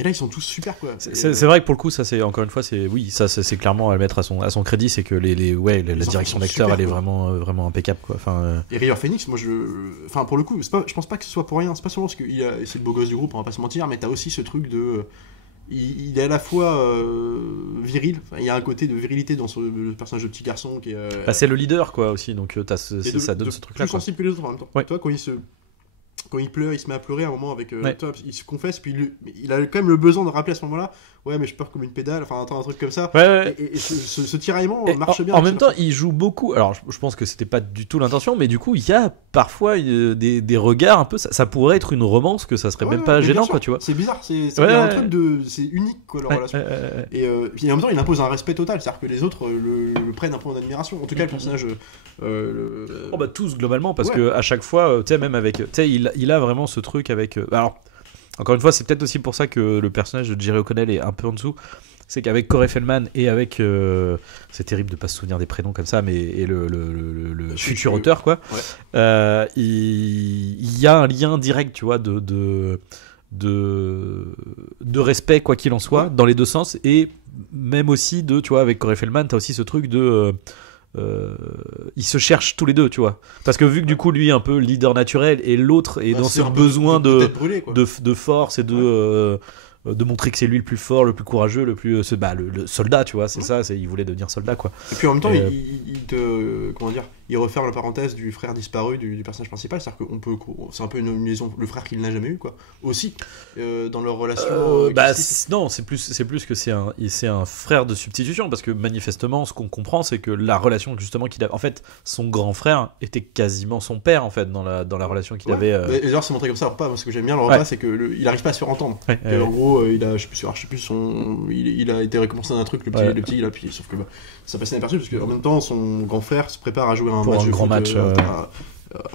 Et là, ils sont tous super, quoi. C'est vrai que pour le coup, ça c'est encore une fois, c'est clairement à le mettre à son crédit, c'est que la direction d'acteur, elle est vraiment impeccable, quoi. Enfin. Et River Phoenix, moi pour le coup, je pense pas que ce soit pour rien. C'est pas seulement parce que c'est le beau gosse du groupe, on va pas se mentir, mais t'as aussi ce truc de. Il est à la fois viril, il y a un côté de virilité dans le personnage de petit garçon qui est. C'est le leader, quoi, aussi, donc ça donne ce truc-là. Plus sensible que les autres en même temps. Ouais. Toi, quand il pleure, il se met à pleurer à un moment avec. Toi, il se confesse, puis il a quand même le besoin de rappeler à ce moment-là. Ouais, mais je pleure comme une pédale, enfin un truc comme ça. Ouais. Et ce tiraillement marche bien. En même temps, il joue beaucoup. Alors, je pense que c'était pas du tout l'intention, mais du coup, il y a parfois des regards un peu. Ça pourrait être une romance, que ça serait même pas gênant, quoi, tu vois. C'est bizarre, il y a un truc c'est unique, quoi, leur relation. Et puis en même temps, il impose un respect total, c'est-à-dire que les autres le prennent un peu en admiration. En tout cas, le personnage. Tous globalement, parce que à chaque fois, tu sais, même avec. Tu sais, il a vraiment ce truc avec. Alors. Encore une fois, c'est peut-être aussi pour ça que le personnage de Jerry O'Connell est un peu en dessous. C'est qu'avec Corey Feldman et avec... c'est terrible de pas se souvenir des prénoms comme ça, mais le futur auteur, quoi. Ouais. Il y a un lien direct, tu vois, de respect, quoi qu'il en soit, dans les deux sens. Et même aussi, tu vois, avec Corey Feldman, t'as aussi ce truc de... ils se cherchent tous les deux, tu vois, parce que vu que du coup lui est un peu leader naturel et l'autre est dans ce besoin de force et de montrer que c'est lui le plus fort, le plus courageux, le plus le soldat, tu vois, c'est ça, il voulait devenir soldat, quoi. Et puis en même temps il referme la parenthèse du frère disparu du personnage principal, c'est-à-dire que c'est un peu une liaison, le frère qu'il n'a jamais eu, quoi, aussi dans leur relation. Non, c'est plus que c'est un frère de substitution, parce que manifestement ce qu'on comprend, c'est que la relation justement qu'il a, en fait, son grand frère était quasiment son père, en fait, dans la relation qu'il avait. Et d'ailleurs c'est montré comme ça au repas. Moi, ce que j'aime bien le repas, c'est que il arrive pas à se faire entendre. En gros, il a, je sais plus il a été récompensé d'un truc, le petit il a appuyé, sauf que ça passe inaperçu parce qu'en même temps son grand frère se prépare à jouer un match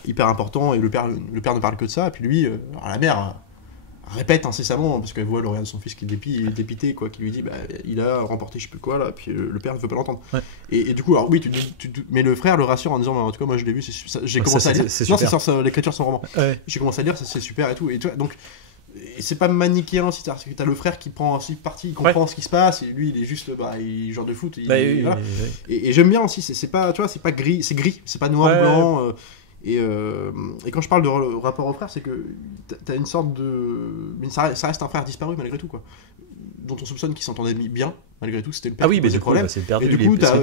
hyper important, et le père ne parle que de ça, et puis lui, la mère répète incessamment parce qu'elle voit le regard de son fils qui est dépité, quoi, qui lui dit il a remporté je sais plus quoi là, puis le père ne veut pas l'entendre. Et du coup, alors oui, mais le frère le rassure en disant en tout cas moi je l'ai vu, j'ai commencé à lire, non c'est sur l'écriture de son roman, j'ai commencé à lire, ça c'est super et tout, et tu vois, donc c'est pas manichéen aussi, c'est-à-dire que t'as le frère qui prend aussi parti, il comprend ce qui se passe, et lui il est juste il est genre de foot, voilà. Et j'aime bien aussi, c'est pas, tu vois, c'est pas gris, c'est pas noir blanc. Et quand je parle de rapport au frère, c'est que t'as une sorte de... Mais ça reste un frère disparu malgré tout, quoi. Dont on soupçonne qu'il s'entendait bien, malgré tout, c'était le père qui posait problème. C'est une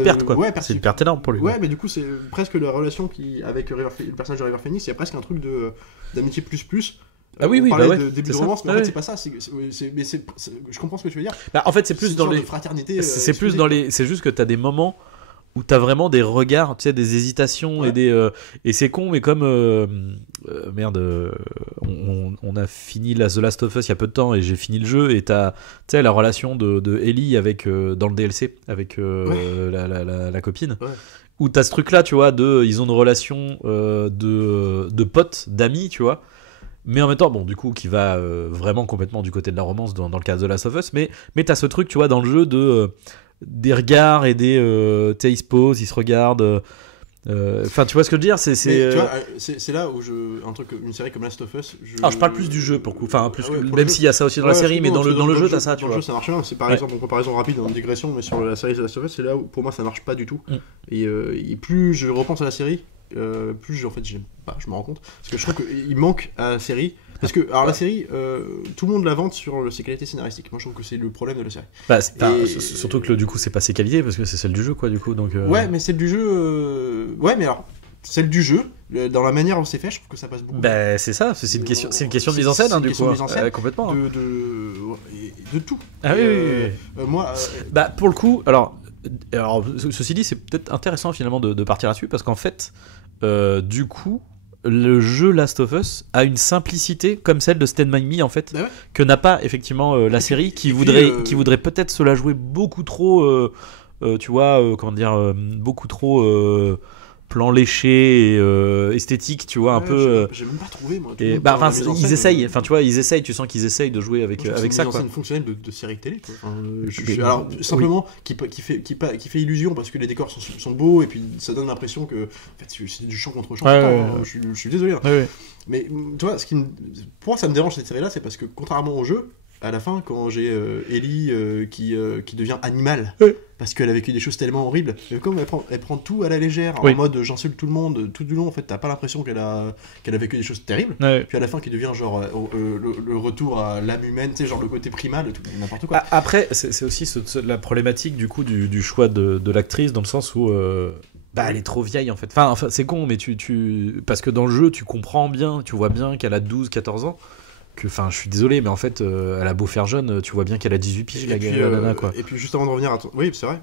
perte, quoi. C'est une perte énorme pour lui. Ouais, mais du coup, c'est presque la relation avec le personnage de River Phoenix, il y a presque un truc d'amitié plus. Ah oui, on parlait de début de romance, mais en fait c'est pas ça, je comprends ce que tu veux dire. En fait c'est plus dans les fraternité, c'est plus dans les, c'est juste que t'as des moments où t'as vraiment des regards, tu sais, des hésitations, et c'est con, mais comme on a fini The Last of Us il y a peu de temps et j'ai fini le jeu, et t'as, tu sais, la relation de Ellie avec dans le DLC avec la copine, où t'as ce truc là, tu vois, ils ont une relation de potes, d'amis, tu vois. Mais en même temps, bon, du coup, qui va vraiment complètement du côté de la romance dans le cas de The Last of Us, mais t'as ce truc, tu vois, dans le jeu des regards et tu sais, ils se posent, ils se regardent. Enfin, tu vois ce que je veux dire, Mais tu vois, c'est là où une série comme Last of Us. Alors, je parle plus du jeu pour coup. Enfin, plus Ah ouais, que, pour même le s'il y a ça aussi dans la série, mais dans le jeu, t'as ça, tu dans vois. le jeu, ça marche bien. C'est par exemple, en comparaison rapide, en digression, mais sur la série The Last of Us, c'est là où pour moi ça marche pas du tout. Et plus je repense à la série, plus je me rends compte. Parce que je trouve qu'il manque à la série. Parce que, alors la série, tout le monde la vante sur ses qualités scénaristiques. Moi je trouve que c'est le problème de la série. Surtout que du coup, c'est pas ses qualités, parce que c'est celle du jeu, quoi, du coup. Donc, Ouais, mais celle du jeu. Ouais, mais alors, celle du jeu, dans la manière dont c'est fait, je trouve que ça passe beaucoup. Bah, c'est ça, c'est une question de mise en scène, hein, du coup. Complètement. De tout. Ah oui. Moi. Bah, pour le coup, alors ceci dit, c'est peut-être intéressant finalement de partir là-dessus, parce qu'en fait, du coup, le jeu Last of Us a une simplicité comme celle de Stand By Me en fait, que n'a pas effectivement la série, qui voudrait peut-être se la jouer beaucoup trop, tu vois, comment dire, beaucoup trop plan léché et esthétique, tu vois, un peu. J'ai même pas trouvé moi. Ils essayent, enfin tu vois, tu sens qu'ils essayent de jouer avec ça, quoi. C'est une fonctionnelle de série télé, quoi. Alors simplement qui fait illusion parce que les décors sont beaux et puis ça donne l'impression que en fait, c'est du champ contre champ. Je suis désolé. Mais tu vois, pour moi ça me dérange cette série là, c'est parce que contrairement au jeu, à la fin, quand j'ai Ellie qui devient animale, parce qu'elle a vécu des choses tellement horribles, et comme elle prend tout à la légère, en mode j'insulte tout le monde, tout du long, en fait, t'as pas l'impression qu'elle a vécu des choses terribles, puis à la fin, qui devient genre le retour à l'âme humaine, tu sais, genre le côté primal, tout, n'importe quoi. Après, c'est aussi la problématique du coup du choix de l'actrice, dans le sens où. Elle est trop vieille en fait. Enfin c'est con, mais parce que dans le jeu, tu comprends bien, tu vois bien qu'elle a 12-14 ans. Enfin, je suis désolé, mais en fait, elle a beau faire jeune, tu vois bien qu'elle a 18 piges, la nana, quoi. Et puis, juste avant de revenir oui, c'est vrai.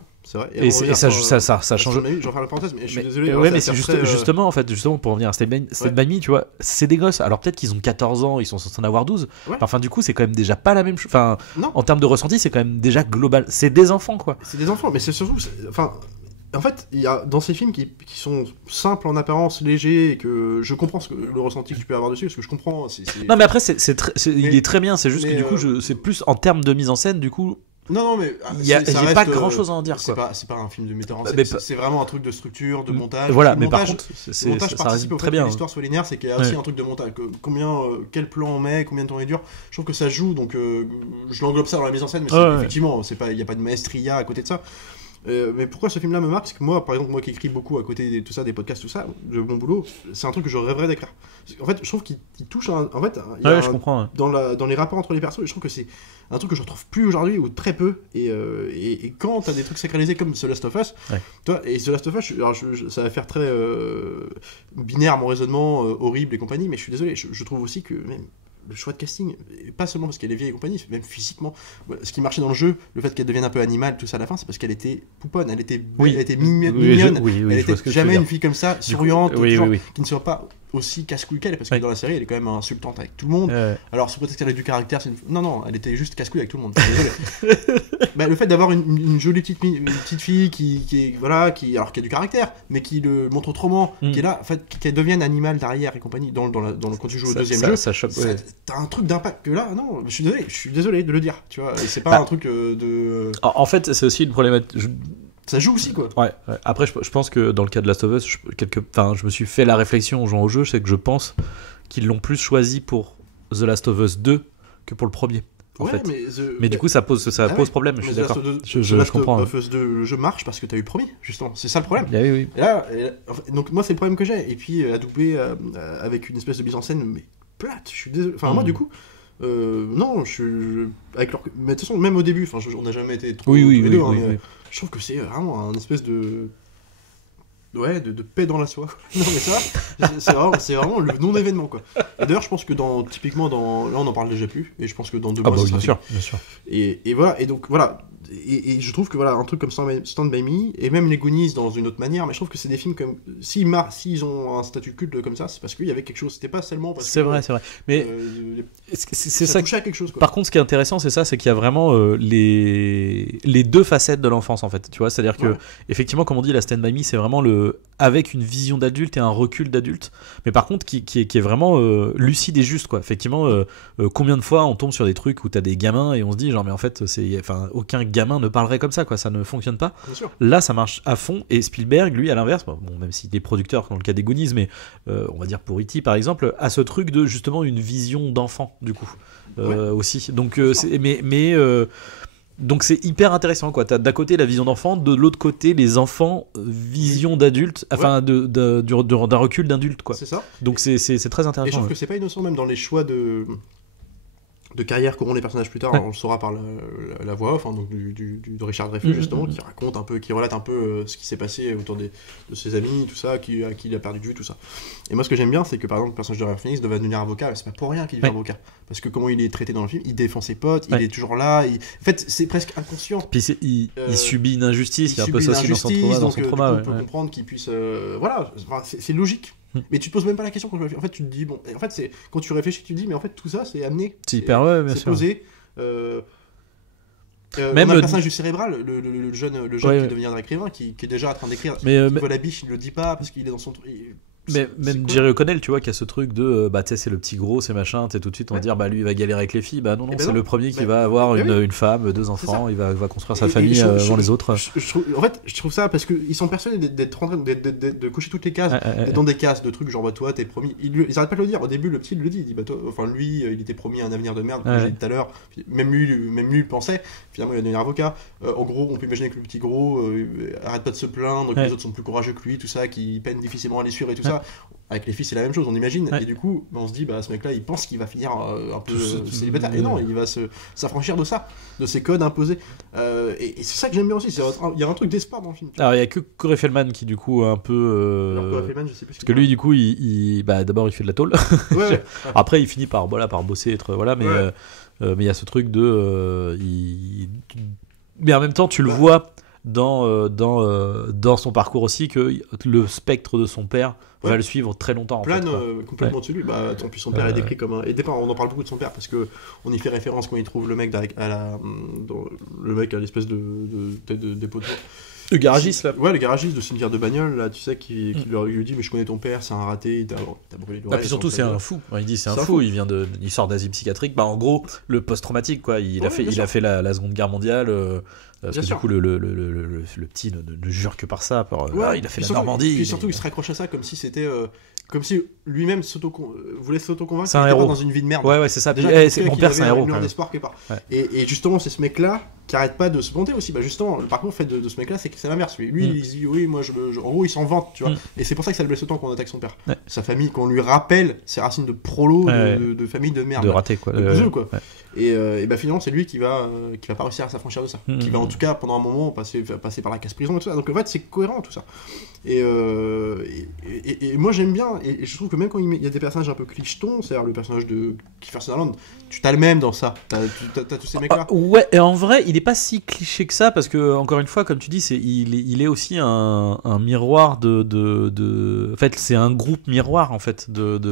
Et ça change. J'en fais la parenthèse, mais je suis désolé. Ouais, mais c'est justement, en fait, pour revenir à Stand By Me, tu vois, c'est des gosses. Alors peut-être qu'ils ont 14 ans, ils sont censés en avoir 12. Enfin, du coup, c'est quand même déjà pas la même chose. Enfin, en termes de ressenti, c'est quand même déjà global. C'est des enfants, quoi. C'est des enfants, mais c'est surtout. Enfin. En fait, il y a dans ces films qui sont simples en apparence, légers, et que je comprends le ressenti que tu peux avoir dessus, parce que je comprends. Non, mais après, il est très bien, c'est juste que du coup, c'est plus en termes de mise en scène, du coup. Non, mais j'ai pas grand chose à en dire. C'est pas un film de metteur en scène, c'est vraiment un truc de structure, de montage. Voilà, mais par contre, le montage participe au fait que l'histoire soit linéaire, c'est qu'il y a aussi un truc de montage. Quel plan on met, combien de temps il dure. Je trouve que ça joue, donc je l'englobe ça dans la mise en scène, mais effectivement, il n'y a pas de maestria à côté de ça. Mais pourquoi ce film-là me marque? Parce que moi, par exemple, moi qui écris beaucoup à côté de tout ça, des podcasts, tout ça, de mon boulot, c'est un truc que je rêverais d'écrire. En fait, je trouve qu'il touche en fait, je comprends. Dans les rapports entre les persos, je trouve que c'est un truc que je retrouve plus aujourd'hui, ou très peu. Et quand t'as des trucs sacralisés comme The Last of Us, toi, et The Last of Us, ça va faire très binaire mon raisonnement, horrible et compagnie, mais je suis désolé, je trouve aussi que même le choix de casting, pas seulement parce qu'elle est vieille et compagnie, même physiquement, ce qui marchait dans le jeu, le fait qu'elle devienne un peu animale, tout ça à la fin, c'est parce qu'elle était pouponne, elle était mignonne, elle était jamais une fille comme ça, souriante, qui ne soit pas aussi casse-couille qu'elle, parce que dans la série elle est quand même insultante avec tout le monde. Alors sous prétexte qu'elle a du caractère, non, elle était juste casse-couille avec tout le monde. Le fait d'avoir une jolie petite fille qui a du caractère, mais qui le montre autrement, qui est là, en fait, qu'elle devienne animale derrière et compagnie quand tu joues au deuxième jeu, ça choque. T'as un truc d'impact que là, non, je suis désolé de le dire, tu vois, et c'est pas un truc de. En fait, c'est aussi une problématique. Ça joue aussi, quoi. Ouais. Après, je pense que dans le cas de Last of Us, je me suis fait la réflexion en jouant au jeu, c'est que je pense qu'ils l'ont plus choisi pour The Last of Us 2 que pour le premier. En fait. Mais du coup, ça pose problème, je suis d'accord. Je comprends. The Last of Us 2, le jeu marche parce que t'as eu le premier, justement. C'est ça le problème. Oui. Et là, donc moi, c'est le problème que j'ai. Et puis, à doubler avec une espèce de mise en scène, mais plate, je suis désolé. Enfin, moi, du coup. Non, avec leur. Mais de toute façon, même au début, on n'a jamais été trop. Oui. Je trouve que c'est vraiment un espèce de. Ouais, de paix dans la soie. Non, mais ça, c'est vraiment le non-événement, quoi. Et d'ailleurs, je pense que typiquement, là, on n'en parle déjà plus. Et je pense que dans 2 mois, bien sûr. Et voilà, et donc, voilà. Et je trouve que voilà, un truc comme Stand By Me, et même les Goonies dans une autre manière, mais je trouve que c'est des films comme. S'ils ont un statut culte comme ça, c'est parce qu'il y avait quelque chose. C'était pas seulement parce que. C'est vrai. Mais c'est ça. Touchait à quelque chose, quoi. Par contre, ce qui est intéressant, c'est qu'il y a vraiment les deux facettes de l'enfance, en fait. Tu vois, c'est-à-dire que, effectivement, comme on dit, la Stand By Me, c'est vraiment avec une vision d'adulte et un recul d'adulte, mais par contre, qui est vraiment lucide et juste, quoi. Effectivement, combien de fois on tombe sur des trucs où t'as des gamins et on se dit, genre, mais en fait, aucun gamin ne parlerait comme ça, quoi. Ça ne fonctionne pas. Bien sûr. Là, ça marche à fond. Et Spielberg, lui, à l'inverse, bon, même s'il est producteur dans le cas des Goonies, mais on va dire pour E.T. par exemple, a ce truc de justement une vision d'enfant, du coup, aussi. Donc, donc c'est hyper intéressant, quoi. T'as d'un côté la vision d'enfant, de l'autre côté les enfants vision d'adulte, enfin d'un recul d'adulte, quoi. C'est ça. Donc c'est très Et je intéressant. trouve que c'est pas innocent même dans les choix de carrière qu'auront les personnages plus tard. Ouais. On le saura par la voix off, hein, donc de Richard Dreyfuss, justement, qui raconte un peu, qui relate un peu ce qui s'est passé autour de ses amis, tout ça, à qui il a perdu de vue, tout ça. Et moi, ce que j'aime bien, c'est que par exemple, le personnage de River Phoenix devait devenir avocat, mais c'est pas pour rien qu'il devient avocat. Parce que comment il est traité dans le film, il défend ses potes, il est toujours là, en fait, c'est presque inconscient. Puis il subit une injustice, il y a un peu ça aussi dans son trauma. On peut comprendre qu'il puisse. Voilà, c'est logique. Mais tu te poses même pas la question quand tu le fais. En fait, tu te dis, bon, en fait, c'est quand tu réfléchis, tu te dis, mais en fait, tout ça, c'est amené. C'est hyper, bien c'est sûr. posé. Même on a le personnage du cérébral, le jeune qui ouais. devient un écrivain, qui est déjà en train d'écrire. Mais, il voit la biche, il le dit pas parce qu'il est dans son. Mais même Jerry O'Connell, tu vois, qui a ce truc de bah tu sais, c'est le petit gros, c'est machin, tu sais, tout de suite on va dire bah lui il va galérer avec les filles, bah non, c'est le premier qui va avoir une femme, 2 enfants, il va construire sa famille avant les autres. En fait, je trouve ça parce qu'ils sont persuadés d'être en train de cocher toutes les cases, d'être dans des cases de trucs genre bah toi t'es promis. Ils arrêtent pas de le dire. Au début, le petit il le dit, il dit bah toi, enfin lui il était promis un avenir de merde, comme j'ai dit tout à l'heure. Même lui il pensait. Finalement il va devenir avocat. En gros, on peut imaginer que le petit gros arrête pas de se plaindre, que les autres sont plus courageux que lui, tout ça, qui peinent difficilement à les suivre et tout ça. Avec les filles, c'est la même chose, on imagine. Et du coup, on se dit, bah, ce mec-là, il pense qu'il va finir un peu célibataire. Et non, il va s'affranchir de ça, de ces codes imposés. Et c'est ça que j'aime bien aussi. Il y a un truc d'espoir dans le film. Alors, il y a que Corey Feldman qui, du coup, un peu. Alors, Corey Feldman, je sais plus. Parce que lui, du coup, bah, d'abord, il fait de la tôle. Après, il finit par bosser, être. Voilà, mais il y a ce truc de. Mais en même temps, tu le vois dans son parcours aussi, que le spectre de son père va le suivre très longtemps. Plane complètement dessus lui. Bah, tant pis, son père est décrit comme un. Et on en parle beaucoup de son père parce que on y fait référence quand il trouve le mec le mec à l'espèce de dépôt de. Le garagiste là. Ouais, le garagiste de cimetière de bagnole là, tu sais, qui lui dit mais je connais ton père, c'est un raté, t'as brûlé l'oreille. Et puis surtout c'est un fou. Il dit c'est un fou. Il sort d'asile psychiatrique. Bah en gros le post-traumatique quoi. Il a fait la Seconde Guerre mondiale. Parce que du coup le petit ne jure que par ça. Il a fait la Normandie. Et puis surtout il se raccroche à ça comme si c'était. Comme si lui-même voulait s'auto-convaincre qu'il était pas dans une vie de merde. Ouais, c'est ça. Déjà, c'est mon père, c'est un héros. D'espoir quelque part. Et justement, c'est ce mec-là qui arrête pas de se vanter aussi. Bah justement, par contre, le fait de ce mec-là, c'est que c'est l'inverse. Lui, il dit oui, moi, en gros, il s'en vante, tu vois. Et c'est pour ça que ça le blesse autant qu'on attaque son père. Sa famille, qu'on lui rappelle ses racines de prolo, de famille de merde. De raté, quoi. De bouseux, quoi. Et bah finalement, c'est lui qui va pas réussir à s'affranchir de ça. Qui va en tout cas, pendant un moment, passer par la casse-prison et tout ça. Donc en fait, c'est cohérent tout ça. Et moi, j'aime bien. Et je trouve que même quand il y a des personnages un peu clichetons, c'est-à-dire le personnage de Kiefer Sutherland, tu t'as le même dans ça. T'as tous ces mecs-là. Ouais, et en vrai, il est pas si cliché que ça parce que encore une fois, comme tu dis, il est aussi un miroir de. En fait, c'est un groupe miroir en fait.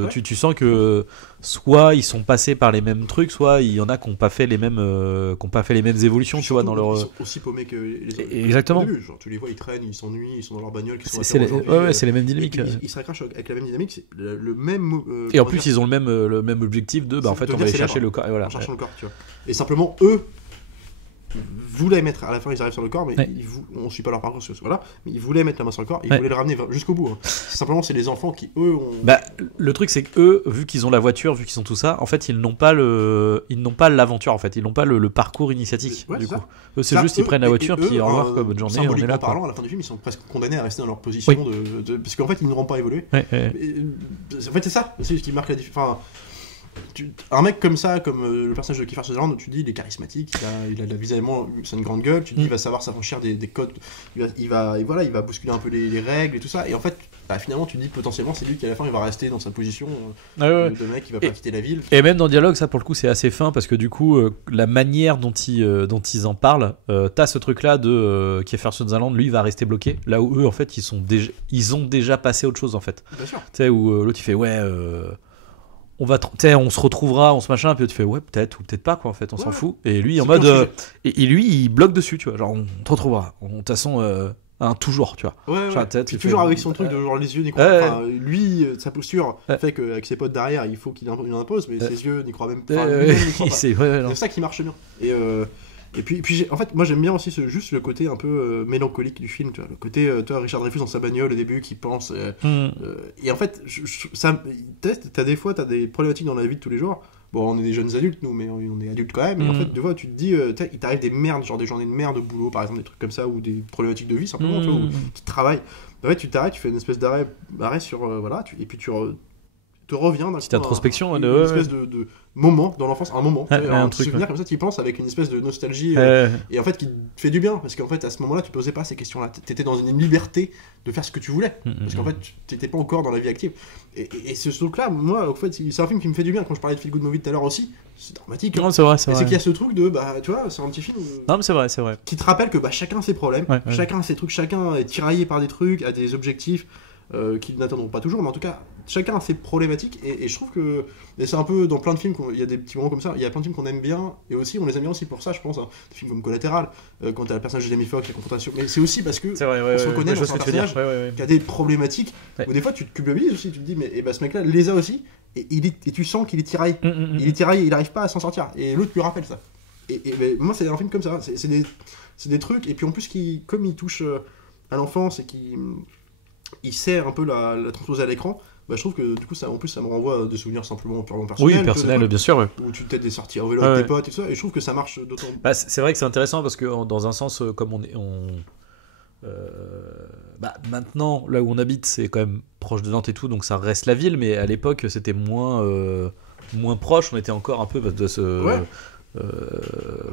Tu sens que soit ils sont passés par les mêmes trucs, soit il y en a qui n'ont pas fait les mêmes évolutions, tu vois, dans leur. Ils sont aussi paumés que les autres. Exactement. Au début, genre, tu les vois, ils traînent, ils s'ennuient, ils sont dans leur bagnole, c'est les mêmes dynamiques. Ils se raccrochent avec la même dynamique, c'est le même. Et en plus, ils ont le même objectif de, en fait, on va aller chercher le corps. Et voilà. Chercher le corps, tu vois. Et simplement, eux voulaient mettre, à la fin ils arrivent sur le corps, mais on suit pas leur parcours, voilà, mais ils voulaient mettre la main sur le corps, et ils voulaient le ramener jusqu'au bout. Hein. Simplement, c'est les enfants qui, eux, ont. Bah, le truc, c'est que eux, vu qu'ils ont la voiture, vu qu'ils ont tout ça, en fait, ils n'ont pas l'aventure, en fait, ils n'ont pas le parcours initiatique, du coup. Eux, c'est juste, ils prennent la voiture, puis au revoir, bonne journée, on est là. Parlant, à la fin du film, ils sont presque condamnés à rester dans leur position, parce qu'en fait, ils n'auront pas évolué. En fait, c'est ça, c'est ce qui marque la différence. Un mec comme ça, comme le personnage de Kiefer Sutherland, tu dis il est charismatique, il a visuellement c'est une grande gueule, tu dis il va savoir s'affranchir des codes, il va bousculer un peu les règles et tout ça, et en fait finalement tu dis potentiellement c'est lui qui à la fin il va rester dans sa position de mec qui va pas quitter la ville. Et même dans Dialogue, ça pour le coup c'est assez fin parce que du coup la manière dont ils en parlent, t'as ce truc là de Kiefer Sutherland, lui il va rester bloqué, là où eux en fait ils ont déjà passé autre chose en fait. Bien sûr. Tu sais où l'autre il fait on se retrouvera, on se machin, puis tu fais ouais peut-être ou peut-être pas quoi en fait, on s'en fout. Et lui en mode et lui il bloque dessus, tu vois, genre on te retrouvera. De toute façon toujours, tu vois. Puis toujours avec son truc de genre les yeux n'y croient pas. Lui sa posture fait qu'avec ses potes derrière, il faut qu'il en impose, mais ses yeux n'y croient même pas. C'est ça qui marche bien. Et puis en fait, moi j'aime bien aussi juste le côté un peu mélancolique du film, tu vois, le côté, toi, Richard Dreyfuss dans sa bagnole au début qui pense. Et en fait, t'as des fois, t'as des problématiques dans la vie de tous les jours. Bon, on est des jeunes adultes, nous, mais on est adultes quand même. Et en fait, des fois, tu te dis, il t'arrive des merdes, genre des journées de merde au boulot, par exemple, des trucs comme ça, ou des problématiques de vie, simplement, tu vois, qui travaillent. En fait, tu t'arrêtes, tu fais une espèce d'arrêt sur. Voilà, et puis tu te reviens d'un Petite coup, introspection, une espèce de moment dans l'enfance, un moment, un truc, souvenir comme ça, tu y penses avec une espèce de nostalgie, et en fait qui te fait du bien, parce qu'en fait à ce moment-là tu posais pas ces questions-là, t'étais dans une liberté de faire ce que tu voulais, parce qu'en fait t'étais pas encore dans la vie active, et ce truc-là, moi en fait c'est un film qui me fait du bien. Quand je parlais de Feel Good Movie tout à l'heure aussi, c'est dramatique, non, c'est vrai, c'est qu'il y a ce truc de, tu vois, c'est un petit film non mais c'est vrai qui te rappelle que chacun a ses problèmes, chacun a ses trucs, chacun est tiraillé par des trucs, a des objectifs qui n'atteindront pas toujours, mais en tout cas chacun a ses problématiques, et je trouve que, et c'est un peu dans plein de films, il y a des petits moments comme ça, il y a plein de films qu'on aime bien, et aussi on les aime bien aussi pour ça, je pense, hein. Des films comme Collateral, quand t'as le personnage de Jamie Foxx, la confrontation, mais c'est aussi parce que on se reconnaît dans un personnage qui a des problématiques, où des fois tu te culpabilises aussi, tu te dis mais ce mec là les a aussi, et tu sens qu'il est tiraillé, il est tiraillé, il arrive pas à s'en sortir, et l'autre lui rappelle ça, et moi c'est un film comme ça, c'est des trucs, et puis en plus comme il touche à l'enfance, et il sert un peu la transposer à l'écran, je trouve que du coup ça me renvoie à des souvenirs simplement purement personnels. Oui, personnel, bien sûr. Où tu peut-être des sorties en vélo avec tes potes et tout ça, et je trouve que ça marche d'autant. C'est vrai que c'est intéressant parce que dans un sens, comme maintenant là où on habite, c'est quand même proche de Nantes et tout, donc ça reste la ville, mais à l'époque c'était moins proche. On était encore un peu de ce.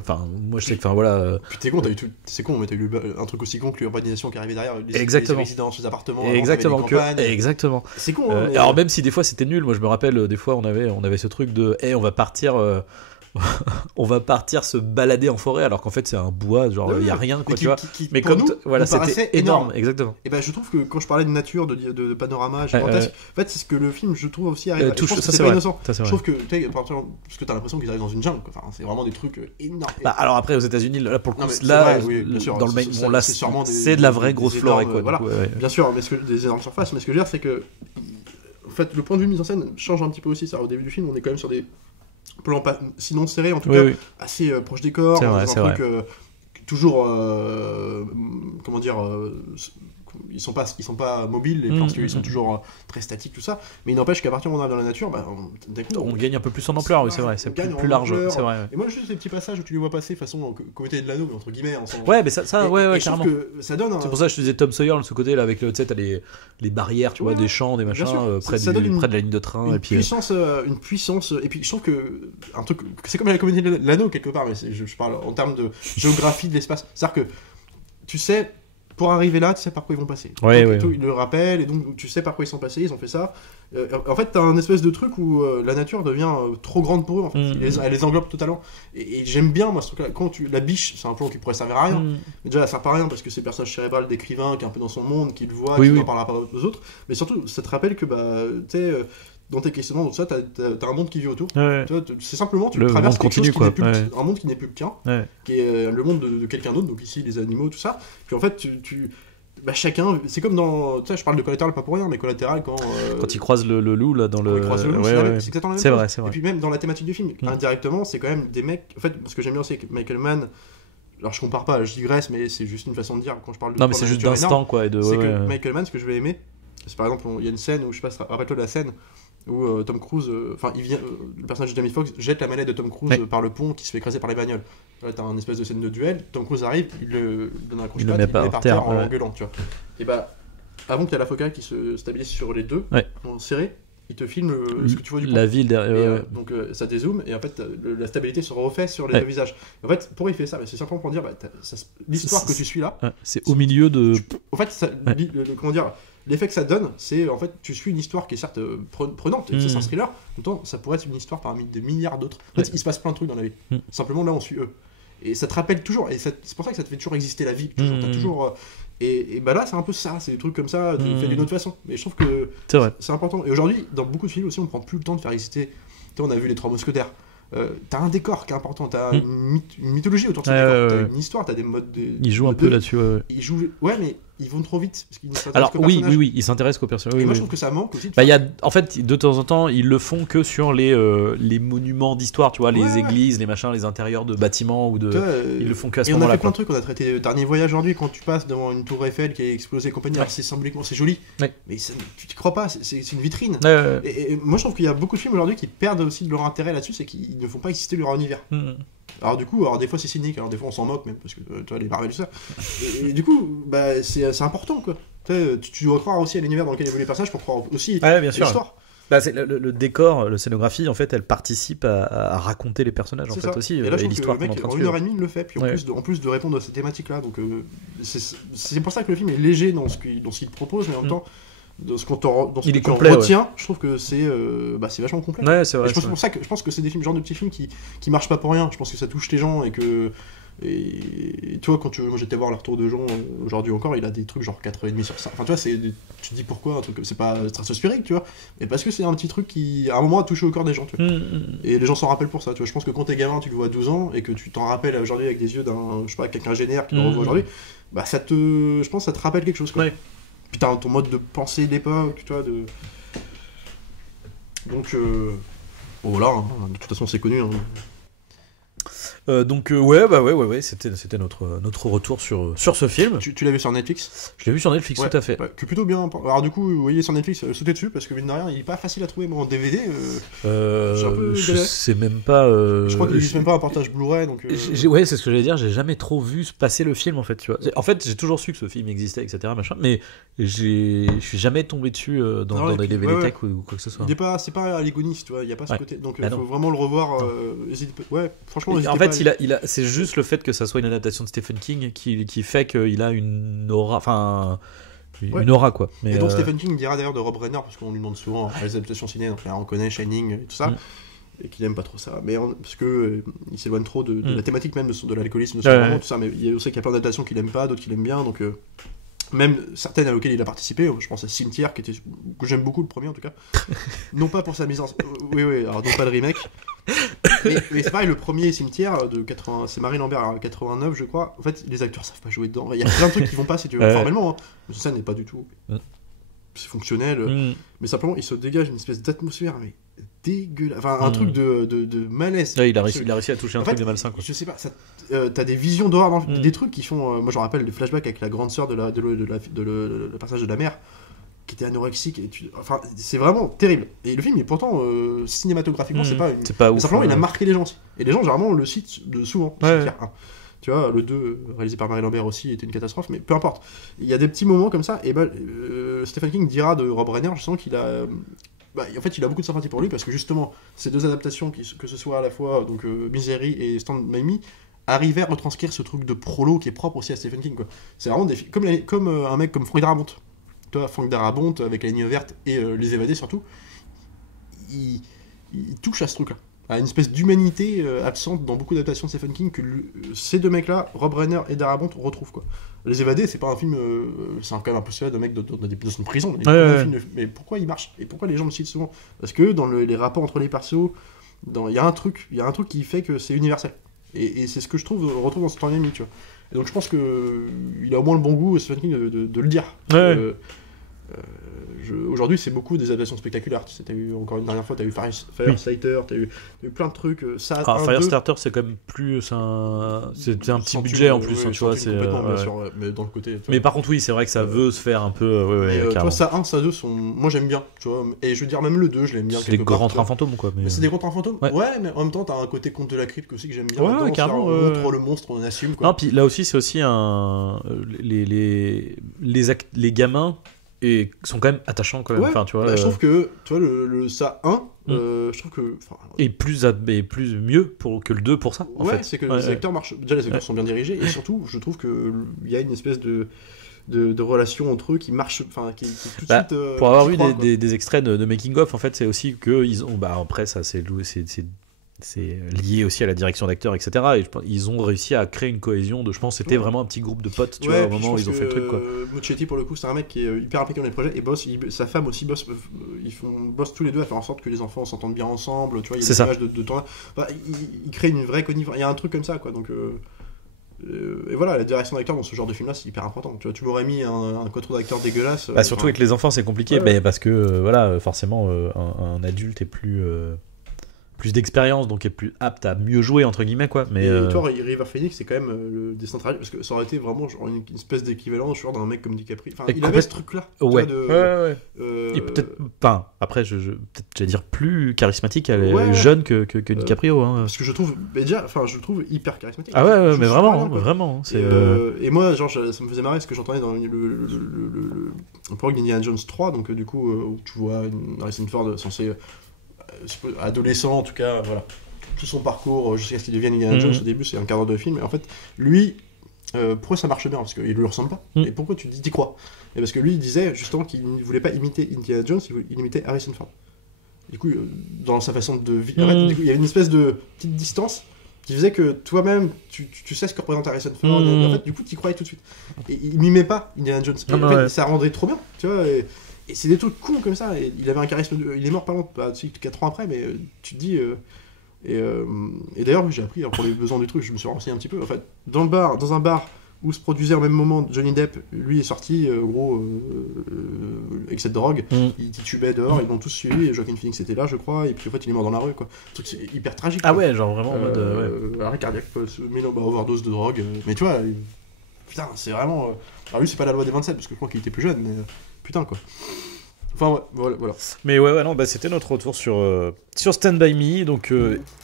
Moi je sais que voilà. Puis t'es con, c'est con, mais t'as eu un truc aussi con que l'urbanisation qui arrivait derrière, les résidences, les appartements, exactement, exactement. C'est con. Mais... Alors même si des fois c'était nul, moi je me rappelle des fois on avait ce truc de on va partir on va partir se balader en forêt, alors qu'en fait c'est un bois, genre il y a rien, quoi, tu vois. Mais comme nous, voilà, c'était énorme, exactement. Et je trouve que quand je parlais de nature, de panorama gigantesque, en fait c'est ce que le film, je trouve, aussi arrive. Je pense que c'est pas innocent. Je trouve que parce que t'as l'impression qu'ils arrivent dans une jungle, enfin c'est vraiment des trucs énormes. Alors après aux États-Unis, là pour le coup, là dans le main, là c'est de la vraie grosse flore, quoi. Voilà, bien sûr, mais des énormes surfaces. Mais ce que je veux dire, c'est que en fait le point de vue mise en scène change un petit peu aussi. Ça, au début du film, on est quand même sur des plan sinon serré, en tout cas assez proche des corps, c'est un truc toujours comment dire, ils sont pas mobiles, les plans, ils sont toujours très statiques, tout ça, mais il n'empêche qu'à partir du moment où on est dans la nature, d'un coup, on gagne un peu plus en ampleur, c'est vrai, c'est plus large, c'est vrai. Et moi juste ces petits passages où tu les vois passer façon comité de l'anneau, mais entre guillemets, ensemble. Mais ça carrément. Que ça donne c'est pour ça que je te disais Tom Sawyer, ce côté là avec tu sais, t'as les barrières, tu vois, des champs, des machins près de la ligne de train, et puis une puissance, et puis je trouve que un truc, c'est comme la comédie de l'anneau quelque part, mais je parle en termes de géographie de l'espace, c'est-à-dire que tu sais, pour arriver là, tu sais par quoi ils vont passer. Ils le rappellent, et donc tu sais par quoi ils sont passés, ils ont fait ça. En fait, t'as un espèce de truc où la nature devient trop grande pour eux, en fait. Elle les englobe totalement. Et j'aime bien, moi, ce truc-là. Quand la biche, c'est un plan qui pourrait servir à rien. Mais déjà, ça sert pas à rien parce que c'est le personnage cérébral d'écrivain qui est un peu dans son monde, qui le voit, qui n'en parlera pas aux autres. Mais surtout, ça te rappelle que, tu sais, dans tes questionnements, tout ça, t'as un monde qui vit autour. Tu vois, c'est simplement, tu traverses quelque chose qui n'est plus un monde qui n'est plus le tien, qui est le monde de quelqu'un d'autre, donc ici, les animaux, tout ça. Puis en fait, chacun, c'est comme dans, tu sais, je parle de Collateral pas pour rien, mais Collateral quand il croise le loup là dans le. Il croise le loup, c'est exactement la même chose. C'est vrai. Et puis même dans la thématique du film, indirectement, c'est quand même des mecs. En fait, ce que j'aime bien, c'est que Michael Mann. Alors je compare pas, je digresse, mais c'est juste une façon de dire quand je parle de. Non, mais c'est juste d'instant, quoi. C'est que Michael Mann, ce que je vais aimer, c'est par exemple, il y a une scène où, je sais pas, rappelle-toi de la scène où Tom Cruise, le personnage de Jamie Foxx jette la manette de Tom Cruise par le pont qui se fait écraser par les bagnoles. Là, t'as un espèce de scène de duel, Tom Cruise arrive, il le donne un crochet, il le met par terre en gueulant, tu vois. Et avant qu'il y ait la focale qui se stabilise sur les deux, en serré, il te filme ce que tu vois du pont. La ville derrière. Donc ça dézoome, et en fait, la stabilité se refait sur les deux visages. En fait, pourquoi il fait ça? C'est simplement pour dire, l'histoire que tu suis là, c'est au milieu de. En fait, comment dire, l'effet que ça donne, c'est en fait, tu suis une histoire qui est certes prenante, et c'est un thriller, en même temps, ça pourrait être une histoire parmi des milliards d'autres. En fait, il se passe plein de trucs dans la vie. Simplement, là, on suit eux. Et ça te rappelle toujours, et c'est pour ça que ça te fait toujours exister la vie. T'as toujours. Et là, c'est un peu ça, c'est des trucs comme ça, tu le fais d'une autre façon. Mais je trouve que c'est important. Et aujourd'hui, dans beaucoup de films aussi, on ne prend plus le temps de faire exister. On a vu Les Trois Mousquetaires. T'as un décor qui est important, t'as une mythologie autour de ce décor, t'as une histoire, t'as des modes. Il joue un peu là-dessus. Il joue, mais ils vont trop vite parce qu'ils ne s'intéressent Alors qu'au oui, personnage. oui, ils s'intéressent qu'aux personnages. Et Oui, moi oui. je trouve que ça manque aussi. Bah, il y a, en fait, de temps en temps, ils le font que sur les monuments d'histoire, tu vois, les Ouais. églises, les machins, les intérieurs de bâtiments ou de. Tu vois, Ils le font qu'à ce et on a moment-là. fait plein Quoi. de trucs, on a traité Dernier Voyage aujourd'hui quand tu passes devant une tour Eiffel qui est explosée et compagnie. Ouais. Alors c'est symboliquement c'est joli, Ouais. mais tu te crois pas, c'est une vitrine. Ouais. Et moi je trouve qu'il y a beaucoup de films aujourd'hui qui perdent aussi de leur intérêt là-dessus, c'est qu'ils ne font pas exister leur univers. Alors du coup, des fois c'est cynique, alors des fois on s'en moque même parce que tu vois les Marvel tout ça. Et du coup, bah c'est important quoi. Tu dois croire aussi à l'univers dans lequel évoluent les personnages pour croire aussi Ouais, bien à sûr. l'histoire. Bah, c'est le décor, la scénographie, en fait, elle participe à raconter les personnages en C'est fait ça. aussi, Et là, je trouve que l'histoire le qu'on est en mec, train de en suivre. 1h30, il le fait. Puis Ouais. en plus de répondre à ces thématiques-là, donc c'est pour ça que le film est léger dans ce qu'il te propose, mais en même temps, dans ce Il est que tu en complet, retiens, je trouve que c'est vachement complet. Ouais, c'est Et vrai. je pense que c'est des films, genre de petits films qui marchent pas pour rien. Je pense que ça touche les gens et que. Et toi, moi j'étais voir le retour de Jean aujourd'hui encore, il a des trucs genre 4,5 sur 5. Enfin, tu vois, tu te dis pourquoi un truc, c'est pas stratosphérique, tu vois, mais parce que c'est un petit truc qui, à un moment, a touché au cœur des gens, tu vois. Et les gens s'en rappellent pour ça, tu vois. Je pense que quand t'es gamin, tu le vois à 12 ans et que tu t'en rappelles aujourd'hui avec des yeux d'un, je sais pas, quelqu'un génère qui le revoit aujourd'hui, bah je pense que ça te rappelle quelque chose, quoi. Ouais. Puis t'as ton mode de pensée d'époque, tu vois, Donc, voilà, hein, de toute façon c'est connu, hein. Donc ouais, c'était notre retour sur ce film. Tu l'as vu sur Netflix? Je l'ai vu sur Netflix, Ouais, tout à fait. ouais, que plutôt bien. Alors du coup, vous voyez sur Netflix, sautez dessus parce que mine de rien, il est pas facile à trouver. Moi en DVD, j'ai un peu Je galéré. sais même pas. je crois qu'il existe même pas un portage Blu-ray, donc. Ouais, c'est ce que j'allais dire. J'ai jamais trop vu passer le film en fait. Tu vois. En fait, j'ai toujours su que ce film existait, etc. Machin, mais je suis jamais tombé dessus dans des DVD tech ou quoi que ce soit. C'est pas Aligonis, tu vois. Il y a pas ce côté. Donc Bah faut non. vraiment le revoir. Ouais, franchement. En fait, c'est juste le fait que ça soit une adaptation de Stephen King qui fait qu'il a une aura, enfin une aura quoi. Mais Et donc Stephen King dira d'ailleurs de Rob Reiner, parce qu'on lui demande souvent les adaptations ciné, donc là on connaît Shining et tout ça, et qu'il aime pas trop ça, mais parce que il s'éloigne trop de la thématique même de l'alcoolisme, de son roman, tout ça, mais il sait qu'il y a plein d'adaptations qu'il aime pas, d'autres qu'il aime bien, donc même certaines à laquelle il a participé, je pense à Cimetière, que j'aime beaucoup le premier en tout cas, non pas pour sa mise en oui, alors non pas le remake, mais c'est pareil, le premier Cimetière de 80, c'est Marie Lambert, alors 89 je crois, en fait les acteurs savent pas jouer dedans, il y a plein de trucs qui vont pas si tu veux, formellement, hein. Mais ça n'est pas du tout, c'est fonctionnel, mais simplement il se dégage une espèce d'atmosphère, mais dégueulasse, enfin un truc de malaise. Ouais, il a réussi à toucher un truc de malsain quoi. Je sais pas, t'as des visions d'horreur dans des trucs qui font. Moi je me rappelle des flashbacks avec la grande sœur de le personnage de la mère qui était anorexique. Enfin, c'est vraiment terrible. Et le film est pourtant cinématographiquement, c'est pas une. C'est pas mais ouf. simplement, il a marqué les gens aussi. Et les gens, généralement, le citent souvent. Ouais. Cimetière 1. Tu vois, le 2, réalisé par Marie Lambert aussi, était une catastrophe, mais peu importe. Il y a des petits moments comme ça, et Stephen King dira de Rob Reiner, je sens qu'il a. En fait, il a beaucoup de sympathie pour lui parce que justement, ces deux adaptations, que ce soit à la fois donc Misery et Stand By Me, arrivaient à retranscrire ce truc de prolo qui est propre aussi à Stephen King, quoi. C'est vraiment des comme un mec comme Frank Darabont. Tu vois, Frank Darabont avec La Ligne Verte et Les Évadés surtout, il touche à ce truc-là, à une espèce d'humanité absente dans beaucoup d'adaptations de Stephen King que ces deux mecs-là, Rob Reiner et Darabont, retrouvent, quoi. Les Évadés, c'est pas un film, c'est quand même un postulat d'un mec dans une prison. Mais pourquoi il marche et pourquoi les gens le citent souvent? Parce que dans les rapports entre les persos, il y a un truc qui fait que c'est universel. Et c'est ce que je retrouve dans ce temps et demi, tu vois. Et donc je pense que il a au moins le bon goût, Stephen King, de le dire. Aujourd'hui, c'est beaucoup des adaptations spectaculaires. Tu sais, t'as eu encore une dernière fois, t'as eu Firestarter, t'as eu plein de trucs. Firestarter, c'est quand même plus c'est un petit budget en plus, tu vois. C'est bien sûr, mais dans le côté. Mais par contre, oui, c'est vrai que ça veut se faire un peu. Tu vois, ça 1, ça 2 sont. Moi, j'aime bien, tu vois. Et je veux dire, même le 2, je l'aime bien. C'est des grands trains fantômes, quoi. Mais c'est des grands trains fantômes. Ouais, mais en même temps, t'as un côté conte de la crypte aussi que j'aime bien. Ouais, carrément. On montre le monstre, on assume, quoi. Non, puis là aussi, c'est aussi les gamins. Et sont quand même attachants quand même. Ouais, enfin, tu vois, je trouve que tu vois le ça 1, je trouve que et plus mieux que le 2 pour ça. En fait. C'est que les acteurs marchent. Déjà les acteurs sont bien dirigés et surtout je trouve que il y a une espèce de relation entre eux qui marche, enfin qui tout de suite. Pour avoir vu des extraits de making of, en fait, c'est aussi que ils ont. Après ça, c'est lié aussi à la direction d'acteurs, etc. Et ils ont réussi à créer une cohésion je pense, c'était vraiment un petit groupe de potes, tu vois, au moment où ils ont fait le truc, quoi. Muschietti, pour le coup, c'est un mec qui est hyper impliqué dans les projets et bosse, sa femme aussi bosse, bossent tous les deux à faire en sorte que les enfants s'entendent bien ensemble, tu vois, il y a des images de tournage. Ils créent une vraie connivence, il y a un truc comme ça, quoi, donc Et voilà, la direction d'acteur dans ce genre de film-là, c'est hyper important. Tu vois, tu m'aurais mis un quatuor d'acteur dégueulasse. Bah, surtout avec les enfants, c'est compliqué, Ouais. parce que voilà, forcément, un adulte est plus d'expérience, donc est plus apte à mieux jouer entre guillemets quoi. Mais Et toi, River Phoenix, c'est quand même le décentralisé, parce que ça aurait été vraiment genre une espèce d'équivalent genre d'un mec comme DiCaprio. Enfin, Et il avait ce truc-là. tu ouais. vois, de, Et peut-être, enfin, après, peut-être, j'allais dire plus charismatique, elle est Ouais. jeune que DiCaprio. Hein. Parce que je trouve, mais déjà, enfin, je le trouve hyper charismatique. Ah ouais, Je mais super vraiment, bien, quoi. vraiment. C'est Et moi, genre, ça me faisait marrer ce que j'entendais dans le prologue d'Indiana Jones 3, donc du coup, où tu vois Harrison Ford censé adolescent, en tout cas, voilà, tout son parcours jusqu'à ce qu'il devienne Indiana Jones. Au début, c'est un quart d'heure de film, et en fait, lui, pourquoi ça marche bien? Parce qu'il lui ressemble pas. Et pourquoi tu t'y crois? Et parce que lui, il disait justement qu'il ne voulait pas imiter Indiana Jones, il imitait Harrison Ford. Du coup, dans sa façon de vivre, en fait, du coup, il y avait une espèce de petite distance qui faisait que toi-même, tu sais ce que représente Harrison Ford, et en fait, du coup, tu y croyais tout de suite. Et il mimait pas Indiana Jones. Et en fait, ça rendait trop bien, tu vois. Et c'est des trucs cons comme ça. Et il avait un charisme. Il est mort, par exemple, 4 ans après, mais tu te dis. Et d'ailleurs, j'ai appris, alors, pour les besoins du truc, je me suis renseigné un petit peu. En fait, dans un bar où se produisait au même moment Johnny Depp, lui est sorti, excès de drogue, il titubait dehors, ils l'ont tous suivi, et Joaquin Phoenix était là, je crois, et puis en fait, il est mort dans la rue, quoi. Le truc, c'est hyper tragique. Ah quoi. ouais, genre vraiment en mode. Arrêt cardiaque, overdose de drogue. Mais tu vois, putain, c'est vraiment. Alors lui, c'est pas la loi des 27, parce que je crois qu'il était plus jeune, mais putain, quoi. Enfin, ouais, voilà. Mais ouais, non, c'était notre retour sur Stand By Me. Donc,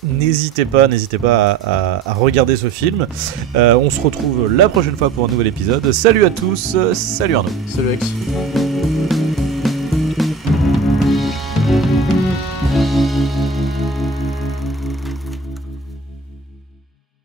n'hésitez pas à regarder ce film. On se retrouve la prochaine fois pour un nouvel épisode. Salut à tous, salut Arnaud. Salut Alex.